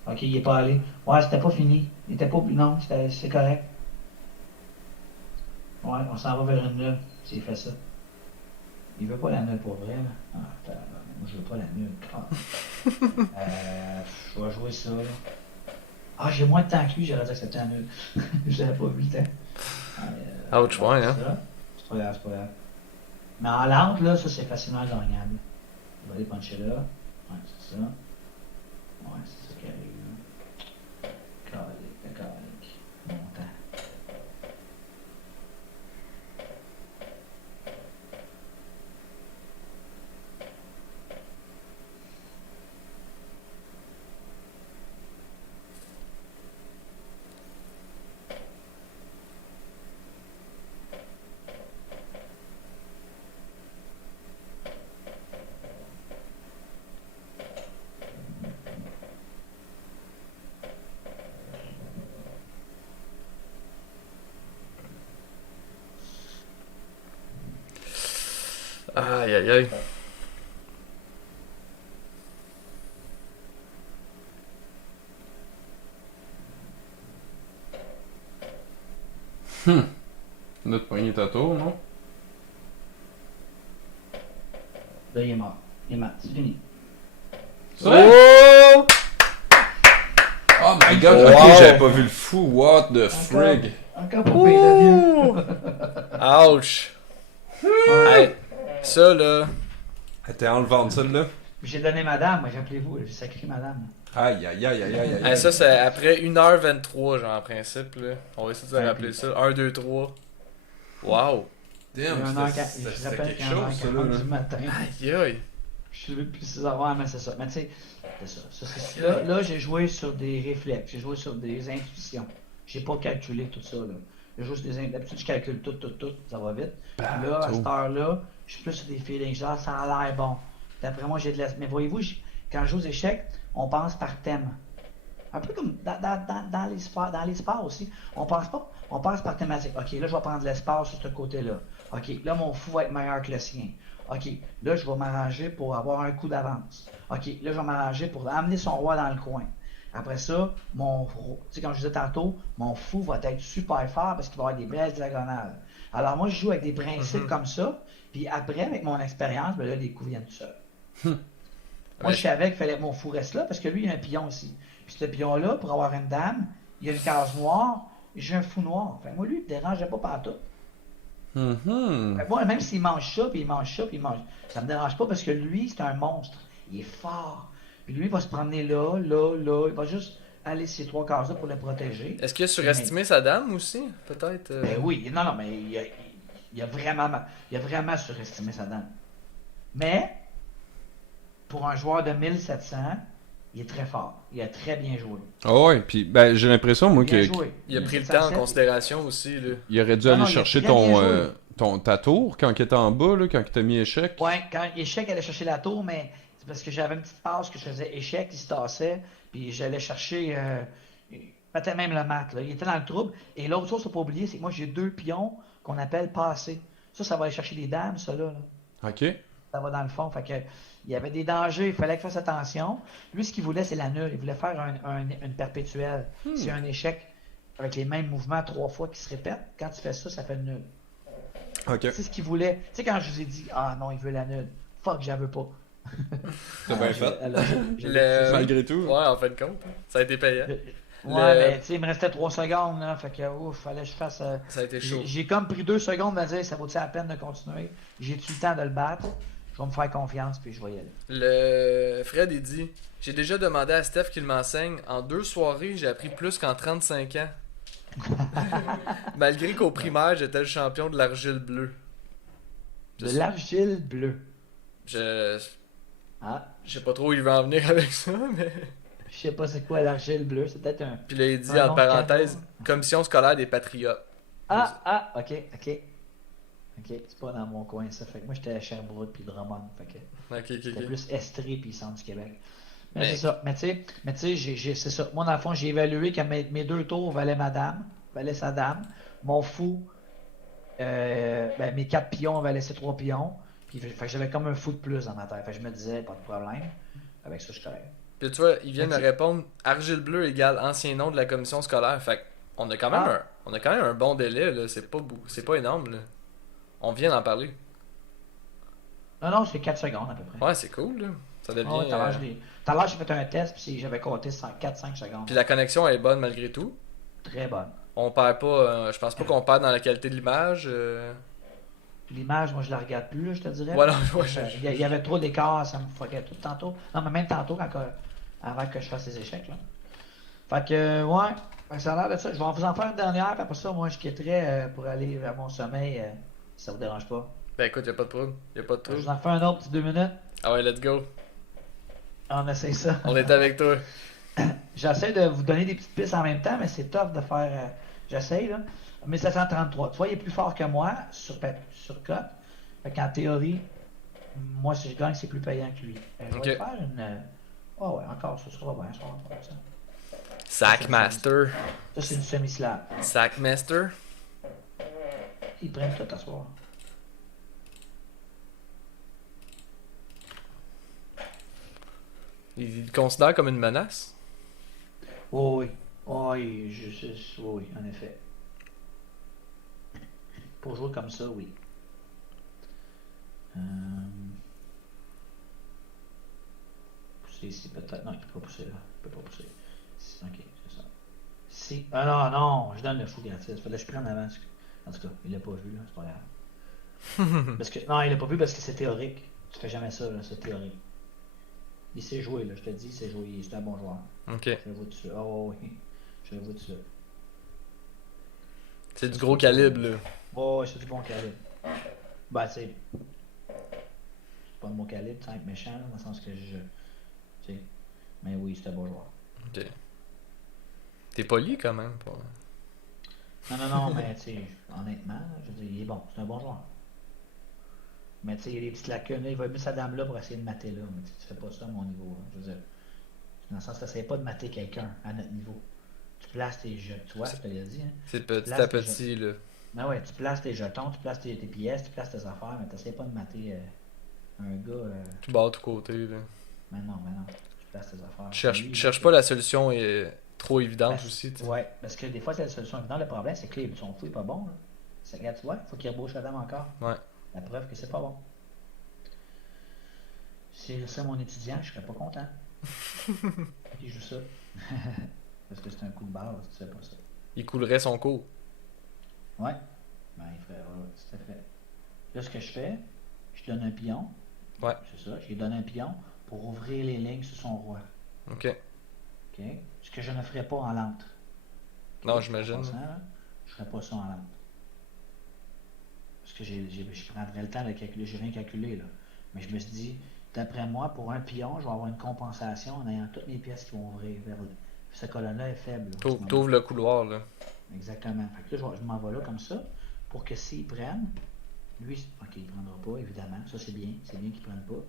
Ok, il est pas allé. Ouais, c'était pas fini. Il était pas. Non, c'est correct. Ouais, on s'en va vers une nulle, s'il fait ça. Il veut pas la nulle pour vrai, là. Ah, moi je veux pas la nulle. Je vais jouer ça, là. Ah, j'ai moins de temps que lui, j'aurais dû accepter la nulle. Je l'avais pas vu le temps. Ouch, ouais, hein. C'est pas grave, c'est pas grave. Mais en lente, là, ça c'est facilement gagnable. Il va aller puncher là. Ouais, c'est ça. Ouais, c'est ça qui arrive, là. Calique. Montant. Aïe, aïe, aïe. Notre poignée ta tour, non? Là, il est mort. Il est mort. C'est fini. Oh! Oh my god, Wow. ok, j'avais pas vu le fou, what the frig? Encore pas payé l'avion. Ouch! Hey, ça, là... T'es enlevant celle-là? J'ai donné madame, moi, rappelez-vous, j'ai sacré madame. Aïe, aïe, aïe, aïe, aïe, Hey, aïe. ça, c'est après 1h23, genre, en principe, là. On va essayer de se Ouais. rappeler ça. 1, 2, 3. Wow! Damn, c'était quelque chose, ça, là. du matin. Aïe, aïe! Je suis levé depuis 6 heures, mais c'est ça. Mais tu sais, c'est ça. Là, j'ai joué sur des réflexes, j'ai joué sur des intuitions. J'ai pas calculé tout ça, là. J'ai joué sur des intuitions. D'habitude, je calcule tout, ça va vite. Là, à cette heure-là, je suis plus sur des feelings. Genre, ça a l'air bon. D'après moi, j'ai de la... Mais voyez-vous, quand je joue aux échecs, on pense par thème. Un peu comme dans les sports aussi. On pense par thématique. Ok, là, je vais prendre de l'espace sur ce côté-là. Ok, là, mon fou va être meilleur que le sien. Ok, là, je vais m'arranger pour avoir un coup d'avance. Ok, là, je vais m'arranger pour amener son roi dans le coin. Après ça, tu sais, comme je disais tantôt, mon fou va être super fort parce qu'il va avoir des belles diagonales. Alors, moi, je joue avec des principes comme ça. Puis après, avec mon expérience, ben là, les coups viennent tout seuls. Moi, je savais qu'il fallait que mon fou reste là parce que lui, il a un pion ici. Puis ce pion-là, pour avoir une dame, il y a une case noire et j'ai un fou noir. Fait que moi, lui, il me dérangeait pas partout. Mhm. Moi, même s'il mange ça, puis il mange ça, puis il mange... Ça me dérange pas parce que lui, c'est un monstre. Il est fort. Puis lui, il va se promener là, là, là. Il va juste aller ces trois cases-là pour le protéger. Est-ce qu'il a Mais, surestimé sa dame aussi? Peut-être. ben oui, non, non, mais il a vraiment surestimé sa dame. Mais, pour un joueur de 1700, il est très fort. Il a très bien joué. Ah ouais, puis ben, j'ai l'impression, moi, Bien que joué. Il a pris le 1707, temps en considération aussi, là. il aurait dû Non, aller non, il a chercher très bien ta tour quand il était en bas, là, quand il t'a mis échec. Ouais, quand échec, allait chercher la tour, mais c'est parce que j'avais une petite passe que je faisais échec, il se tassait, puis j'allais chercher peut-être même le mat, là. Il était dans le trouble. Et l'autre chose, faut pas oublier, c'est que moi j'ai deux pions qu'on appelle passés. Ça va aller chercher les dames, ça là. Ok. Ça va dans le fond. Fait que il y avait des dangers, il fallait qu'il fasse attention. Lui, ce qu'il voulait, c'est la nulle. Il voulait faire une perpétuelle. C'est un échec avec les mêmes mouvements trois fois qui se répètent. Quand tu fais ça, ça fait le nul. Ok. C'est ce qu'il voulait. Tu sais, quand je vous ai dit, ah non, il veut la nulle. Fuck, j'en veux pas. T'as bien fait. Alors, Malgré tout. Ouais, en fin de compte. Ça a été payant. Ouais, mais tu sais, il me restait 3 secondes, là. Fait que, ouf, fallait que je fasse. Ça a été chaud. J'ai comme pris 2 secondes de me dire, ça vaut-il la peine de continuer? J'ai-tu le temps de le battre? Je vais me faire confiance, puis je vais y aller. Le Fred, il dit: j'ai déjà demandé à Steph qu'il m'enseigne. En 2 soirées, j'ai appris plus qu'en 35 ans. Malgré qu'au primaire, j'étais le champion de l'argile bleue. De l'argile bleue. Je Ah, je sais pas trop où il veut en venir avec ça, mais. je sais pas c'est quoi l'argile bleue, c'est peut-être un. Puis là, il dit Un en nom de parenthèse: cadeau. Commission scolaire des patriotes. Ok. Ok, c'est pas dans mon coin ça. Fait que moi j'étais à Sherbrooke puis Drummond. Fait que Ok, ok, c'était ok. plus Estrie puis Centre du Québec. Mais Mais- c'est ça. Mais tu sais, c'est ça. Moi, dans le fond, j'ai évalué que mes deux tours valaient ma dame, valaient sa dame. Mon fou, ben, mes 4 pions valaient ses 3 pions. Puis fait que j'avais comme un fou de plus dans ma tête. Fait que je me disais, pas de problème. Avec ça, je suis correct. Puis tu vois, il vient de me Ok. répondre: argile bleue égale ancien nom de la commission scolaire. Fait qu'on a quand même Ah. on a quand même un bon délai, là. C'est pas énorme, là. On vient d'en parler. Non, non, c'est 4 secondes à peu près. Ouais, c'est cool, là. Ça devient. Ah ouais, tout à l'heure, j'ai fait un test, puis j'avais compté 4-5 secondes. Puis la connexion elle est bonne malgré tout. Très bonne. On perd pas. Je pense pas qu'on perd dans la qualité de l'image. L'image, moi, je la regarde plus, là, je te dirais. Voilà, ouais, Il y avait trop d'écart, ça me fuckait tout tantôt. Non, mais même tantôt, avant que je fasse les échecs. Là. Fait que, ouais, fait que ça a l'air de ça. Je vais vous en faire une dernière, puis après ça, moi, je quitterai pour aller vers mon sommeil, si ça vous dérange pas. Ben écoute, y'a pas de trouble. Y'a pas de Je trouble. vous en fais un autre petit 2 minutes. Ah ouais, let's go. On essaie ça. On est avec toi. J'essaie de vous donner des petites pistes en même temps, mais c'est tough de faire. J'essaie, là. 1733. Tu vois, il est plus fort que moi sur cote. Fait qu'en théorie, moi, si je gagne, c'est plus payant que lui. Je Ok. vais faire une. Oh, ouais, encore, ça sera bien. Ça sera bien, ça. Sackmaster. Ça, c'est une semi-slab. Sackmaster. Ils prennent tout à soir. Il le considère comme une menace. Oh, oui. Oh, oui, oui, en effet. Pour jouer comme ça, oui. Pousser ici, peut-être. Non, il peut pas pousser là. Il peut pas pousser. Ok, c'est ça. Si. Ah non, non, je donne le fou gratis. Fallait que je prenne avant. En tout cas, il l'a pas vu, là, c'est pas grave. Parce que, non, il l'a pas vu parce que c'est théorique. Tu fais jamais ça, là, c'est théorique. Il sait jouer, là, je te dis, il sait jouer. C'est un bon joueur. Ok. Je le vois dessus. Oh oui. Je le vois dessus. C'est du gros calibre, là. Oh, c'est du bon calibre. Ben, c'est pas de mon calibre, sans être méchant, là, dans le sens que je. Tu sais. Mais oui, c'est un bon joueur. Ok. T'es poli quand même. Pas... Non, non, non, mais tu sais, honnêtement, là, je veux dire, il est bon, c'est un bon joueur. Mais tu sais, il y a des petites lacunes, là, il va mettre sa dame là pour essayer de mater là. Mais tu fais pas ça à mon niveau, là. Je veux dire, dans le sens que t'essayes pas de mater quelqu'un à notre niveau. Tu places tes jeux, tu vois, je te l'ai dit, hein. C'est petit Place à tes petit, là. Ben ouais, tu places tes jetons, tu places tes pièces, tu places tes affaires, mais t'essayes pas de mater un gars. Tu barres de tous côtés, là. Mais non, tu places tes affaires. Tu Lui, cherches là, pas la solution est trop évidente parce- aussi, tu sais. Ouais, parce que des fois, c'est la solution évidente. Le problème, c'est que son fou est pas bon. Là. Regarde, tu vois, il faut qu'il rebouche la dame encore. Ouais. La preuve que c'est pas bon. Si c'est mon étudiant, je serais pas content. Il joue ça. Parce que c'est un coup de barre, si tu fais pas ça. Il coulerait son cours. Ouais. Ben, il ferait, ouais, tout à fait. Là, ce que je fais, je donne un pion. Ouais. C'est ça, je lui donne un pion pour ouvrir les lignes sur son roi. Ok. OK? Ce que je ne ferais pas en lente. Non, En j'imagine. passant, là, je ne ferais pas ça en lente. Parce que je prendrais le temps de calculer, j'ai rien calculé là. Mais je me suis dit, d'après moi, pour un pion, je vais avoir une compensation en ayant toutes les pièces qui vont ouvrir vers le. Cette colonne-là est faible. Là, en ce moment. T'ouvres le couloir, là. Exactement. Fait que là, je m'en vais là comme ça, pour que s'ils prennent, lui, ok, il ne prendra pas, évidemment. Ça, c'est bien qu'ils ne prennent pas.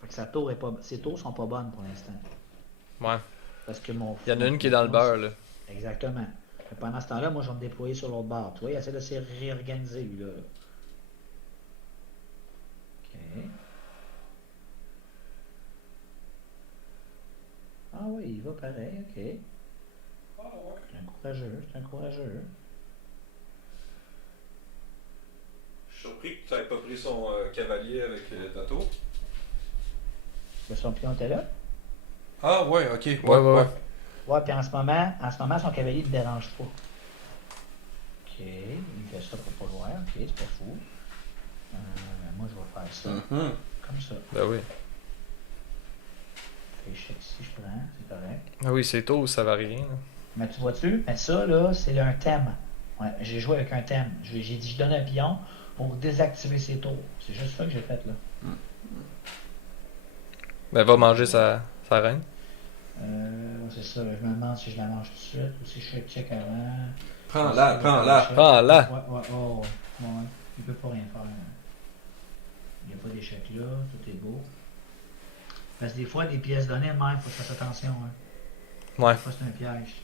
Fait que sa tour est pas, ses tours sont pas bonnes pour l'instant. Ouais. Parce que mon. Il y en a une qui est dans le beurre, là. Exactement. Fait que pendant ce temps-là, moi, je vais me déployer sur l'autre bord. Tu vois, il essaie de se réorganiser, lui, là. Ok. Ah oui, il va pareil, ok. C'est un courageux, c'est un courageux. Je suis surpris que tu n'aies pas pris son cavalier avec ta tour. Le son pion était là. Ah ouais, ok. Ouais. Ouais, puis en ce moment, son cavalier ne dérange pas. Ok, il fait ça pour pas voir, ok, c'est pas fou. Moi, je vais faire ça, comme ça. Ben oui. Fait échec si je prends, c'est correct. Ah oui, c'est tôt, ça va rien, là. Mais tu vois-tu, mais ça, là, c'est un thème. Ouais, j'ai joué avec un thème. J'ai dit, je donne un pion pour désactiver ses tours. C'est juste ça que j'ai fait, là. Ben, va manger sa reine. C'est ça, je me demande si je la mange tout de suite ou si je fais le check avant. Prends-la. Prends-la. Ouais. Il peut pas rien faire. Il n'y a pas d'échec là, tout est beau. Parce que des fois, des pièces données, même, il faut faire attention. Hein. Ouais. Des fois, c'est un piège.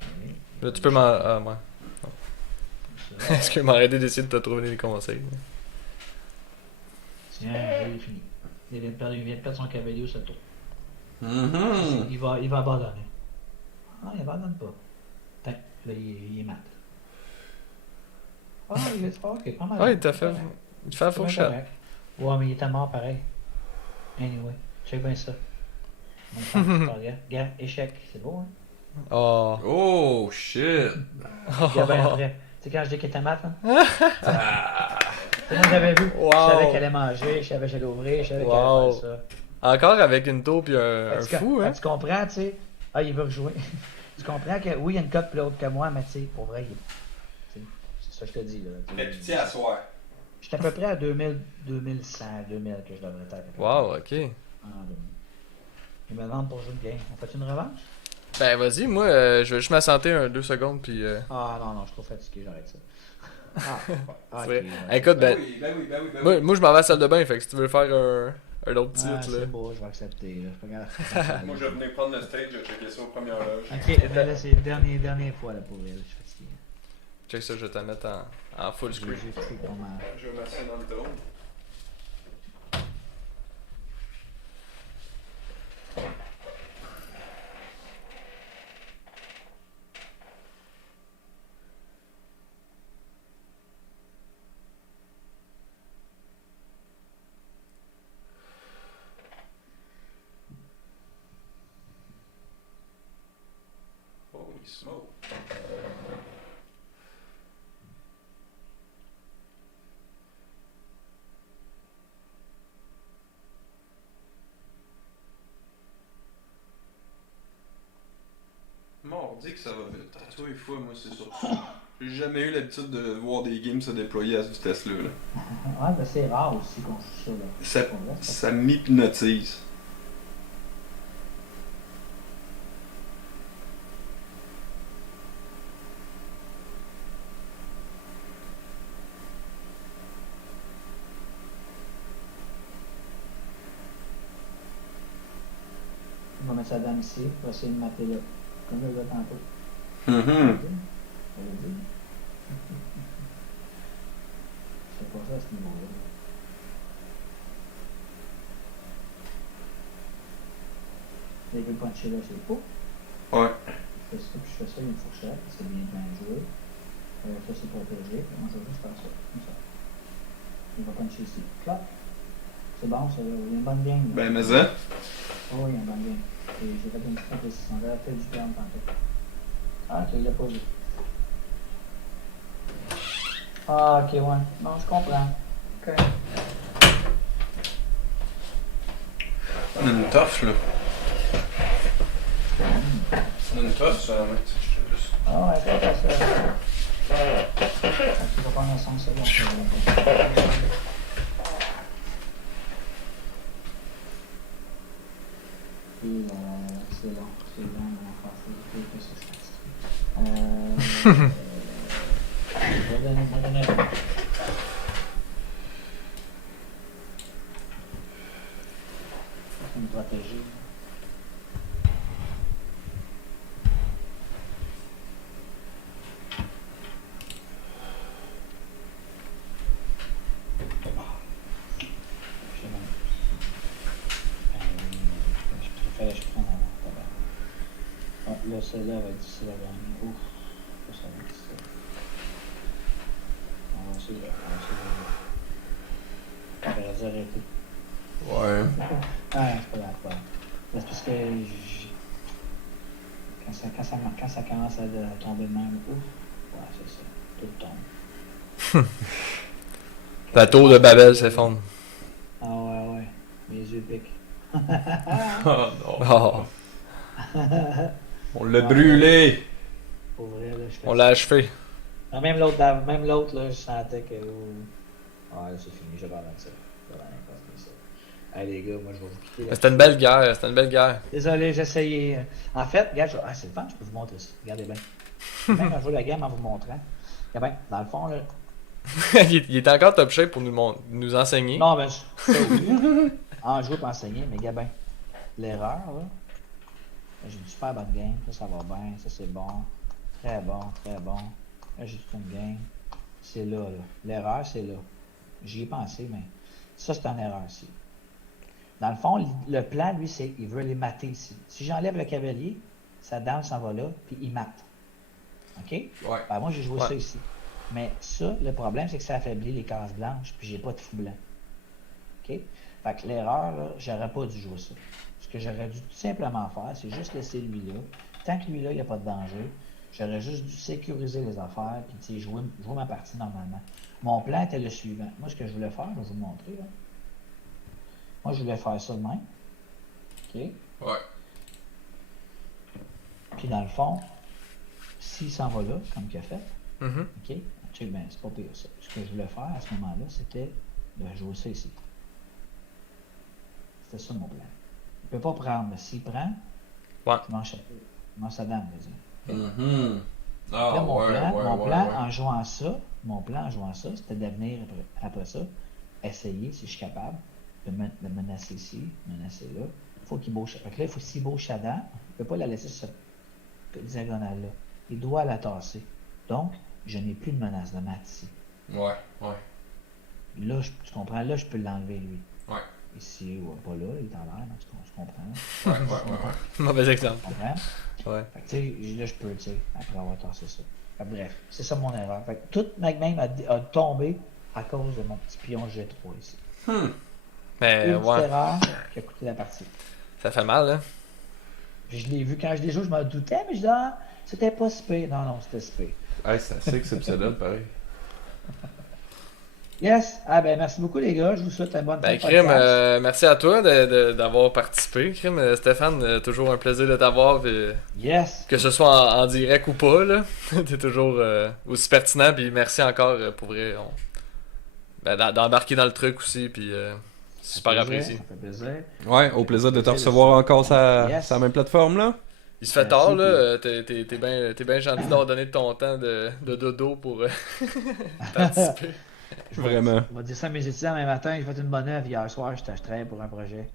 Ok. Là, tu peux m'en. Ah, ouais. Comme ça. Est-ce que m'arrêter d'essayer de te trouver des conseils? Tiens, là, il est fini. Il vient de perdre son cavalier au tour. Mm-hmm. Il va abandonner. Ah, il abandonne pas. Tac, là, il est mat. Ah, il est fort, ok, pas mal. Ah, il t'a fait. Il te fait la C'est bien fourchette. correct. Ouais, mais il était mort pareil. Anyway, check bien ça. Regarde, échec, c'est beau, hein? Oh. Oh shit. Regarde bien après. Tu sais, quand je dis qu'il était mat, hein? Moi, j'avais vu. Wow. Je savais qu'elle allait manger, je savais qu'elle allait ouvrir, je savais qu'elle allait faire ça. Encore avec une taupe et un fou, hein? Tu comprends, tu sais? Ah, il veut rejouer. Tu comprends que oui, il y a une cote plus haute que moi, mais tu sais, pour vrai, c'est ça que je te dis, là. Fais pitié à soir. Je suis à peu près à 2000, 2100, 2000 que je devrais être. Wow, ok. Ah, 2000. Je me demande pour jouer le game. On fait une revanche? Ben, vas-y, moi, je vais juste m'assenter 2 secondes, puis. Ah non, je suis trop fatigué, j'arrête ça. C'est ok, vrai. ouais. Écoute, ben. oui. Moi, je m'en vais à la salle de bain, fait que si tu veux faire un autre titre, Ah, là. c'est beau, je vais accepter. Là. C'est pas grave. Moi, je vais venir prendre le stage, je vais checker ça aux premières loges. Ok, mais là, c'est la dernière fois là, pour elle. Je suis fatigué. Check ça, je vais te mettre en full J'ai screen. pris ton mal. Je vais m'asseoir dans le trône. Holy smoke. Mardi que ça va vite. À toi, une fois, moi, c'est sûr. J'ai jamais eu l'habitude de voir des games se déployer à cette vitesse-là. Là. Ouais, ben c'est rare aussi qu'on joue ça. Là. Ça m'hypnotise. On va mettre sa dame ici. On va essayer de mater là. Comme je le disais tantôt. Mm-hmm. C'est pas ça à ce niveau-là. Les deux punchés là, c'est faux. Ouais. Je fais ça, puis je fais ça, il y a une fourchette, c'est bien joué. Ça, c'est protégé. Moi, je vais juste faire ça, comme ça. Il va puncher ici. Clac. C'est bon, ça, il y a une bonne game. Là. Ben, mais ça. Oh, oui, il y a un bon game. J'ai fait une petite compétition. J'avais fait du terme tantôt. Ah, ok, il l'a pas vu. Ah, ok, ouais. Non, je comprends. Ok. On a une toffe, là. On a une toffe, ça, ouais. Ah, ouais, c'est pas ça. Tu vas prendre un son, c'est bon. Puis, c'est long, mon enfant, c'est que ça se passe. Je vais donner un peu. Faut me protéger. Je prends avant. Ah, là, celle-là va être difficile à gagner. Ouf, ça va être difficile. On va essayer. On va essayer d'arrêter. Ouais. Ah, c'est pas grave. C'est parce que quand ça commence à tomber de même, ouf, ouais, c'est ça. Tout tombe. La tour de Babel s'effondre. Ah ouais, mes yeux piquent. Oh non. Oh, On l'a brûlé! Pour vrai, là, je fais on l'a achevé. Ah, même l'autre, là, je sentais que. Ah, là, c'est fini, j'abandonne ça. J'abandonne ça. Hey, les gars, moi, je vais vous quitter. Mais Là. c'était une belle guerre, c'était une belle guerre. Désolé, j'ai essayé. En fait, regarde, c'est le fun, je peux vous montrer ça. Regardez bien. Même quand je joue la game en vous montrant. Regarde bien, dans le fond, là. Il est encore top shape pour nous enseigner. Non, ben, c'est oui. En jouer pour enseigner, mais regarde bien. L'erreur, là. J'ai une super bonne game, ça va bien, ça c'est bon. Très bon, très bon. Là, j'ai toute une game. C'est là, là. L'erreur, c'est là. J'y ai pensé, mais ça, c'est une erreur ici. Dans le fond, le plan, lui, c'est il veut les mater ici. Si j'enlève le cavalier, sa dame s'en va là, puis il mate. OK? Ouais. Ben, moi, j'ai joué Ouais. ça ici. Mais ça, le problème, c'est que ça affaiblit les cases blanches, puis j'ai pas de fou blanc. OK? Fait que l'erreur, là, j'aurais pas dû jouer ça. Ce que j'aurais dû tout simplement faire, c'est juste laisser lui-là. Tant que lui-là, il n'y a pas de danger, j'aurais juste dû sécuriser les affaires, puis tu sais, jouer ma partie normalement. Mon plan était le suivant. Moi, ce que je voulais faire, je vais vous le montrer. Là. Moi, je voulais faire ça de même. OK? Ouais. Puis dans le fond, s'il s'en va là, comme qu'il a fait, Mhm. OK? Check bien, c'est pas pire ça. Ce que je voulais faire à ce moment-là, c'était de jouer ça ici. C'était ça mon plan. Il peut pas prendre, mais s'il prend, Ouais. je mange sa dame, je veux dire. Mhm. Ah, Là, mon ouais, plan ouais. en jouant ça, c'était de venir après ça, essayer, si je suis capable, de menacer ici, menacer là. Il faut qu'il bouge. Fait que là, il faut s'il bouge sa dame, il ne peut pas la laisser sur cette diagonale-là. Il doit la tasser. Donc, je n'ai plus de menace de mat ici. Ouais, ouais. Là, tu comprends, là, je peux l'enlever, lui. Ouais. Ici, ou pas là, il est en l'air, donc tu comprends. Ouais. Mauvais exemple. Tu comprends? Ouais. Fait que, tu sais, là, je peux, tu sais, après avoir tassé ça. Fait que, bref, c'est ça mon erreur. Fait que toute ma game a tombé à cause de mon petit pion G3 ici. Mais Une petite ouais, erreur qui a coûté la partie. ça fait mal, hein. Puis je l'ai vu quand je l'ai joué, je me doutais, mais je dis, ah, c'était pas si pire. Non, c'était si pire. Hey, c'est assez exceptionnel, pareil. Yes! Ah ben merci beaucoup les gars, je vous souhaite une bonne fin Ben, de Crime, podcast. merci à toi d'avoir participé. Crime, Stéphane, toujours un plaisir de t'avoir. Yes! Que ce soit en direct ou pas, là. T'es toujours aussi pertinent. Puis merci encore pour vrai. D'embarquer dans le truc aussi. Puis super Ça fait plaisir, apprécié. Ça fait plaisir. Ouais, au plaisir de te recevoir encore sur Yes. la même plateforme, là. Il se fait Merci, tard, là. T'es bien gentil d'avoir donné de ton temps de dodo pour participer. Vraiment. On va dire ça à mes étudiants demain matin, j'ai fait une bonne œuvre hier soir, je travaillais pour un projet.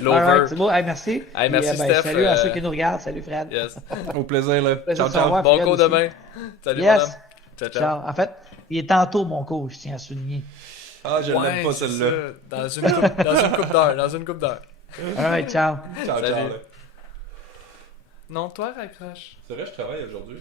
L'over. Alright, c'est beau, hey, merci. Hey, merci, Puis, Steph, salut à ceux qui nous regardent, salut Fred. Yes. Au plaisir, là. Plaisir Ciao, de ciao. savoir. Bon Fred cours aussi. demain. Salut, Yes. madame. Ciao, ciao. Ciao. En fait, il est tantôt mon cours, je tiens à souligner. Ah, je Ouais, l'aime pas, c'est celle-là. ça. Dans une coupe d'heure. Dans une coupe d'heure. Alright, ciao. Ciao, Salut. ciao. là. Non, toi, raccroche. C'est vrai, je travaille aujourd'hui.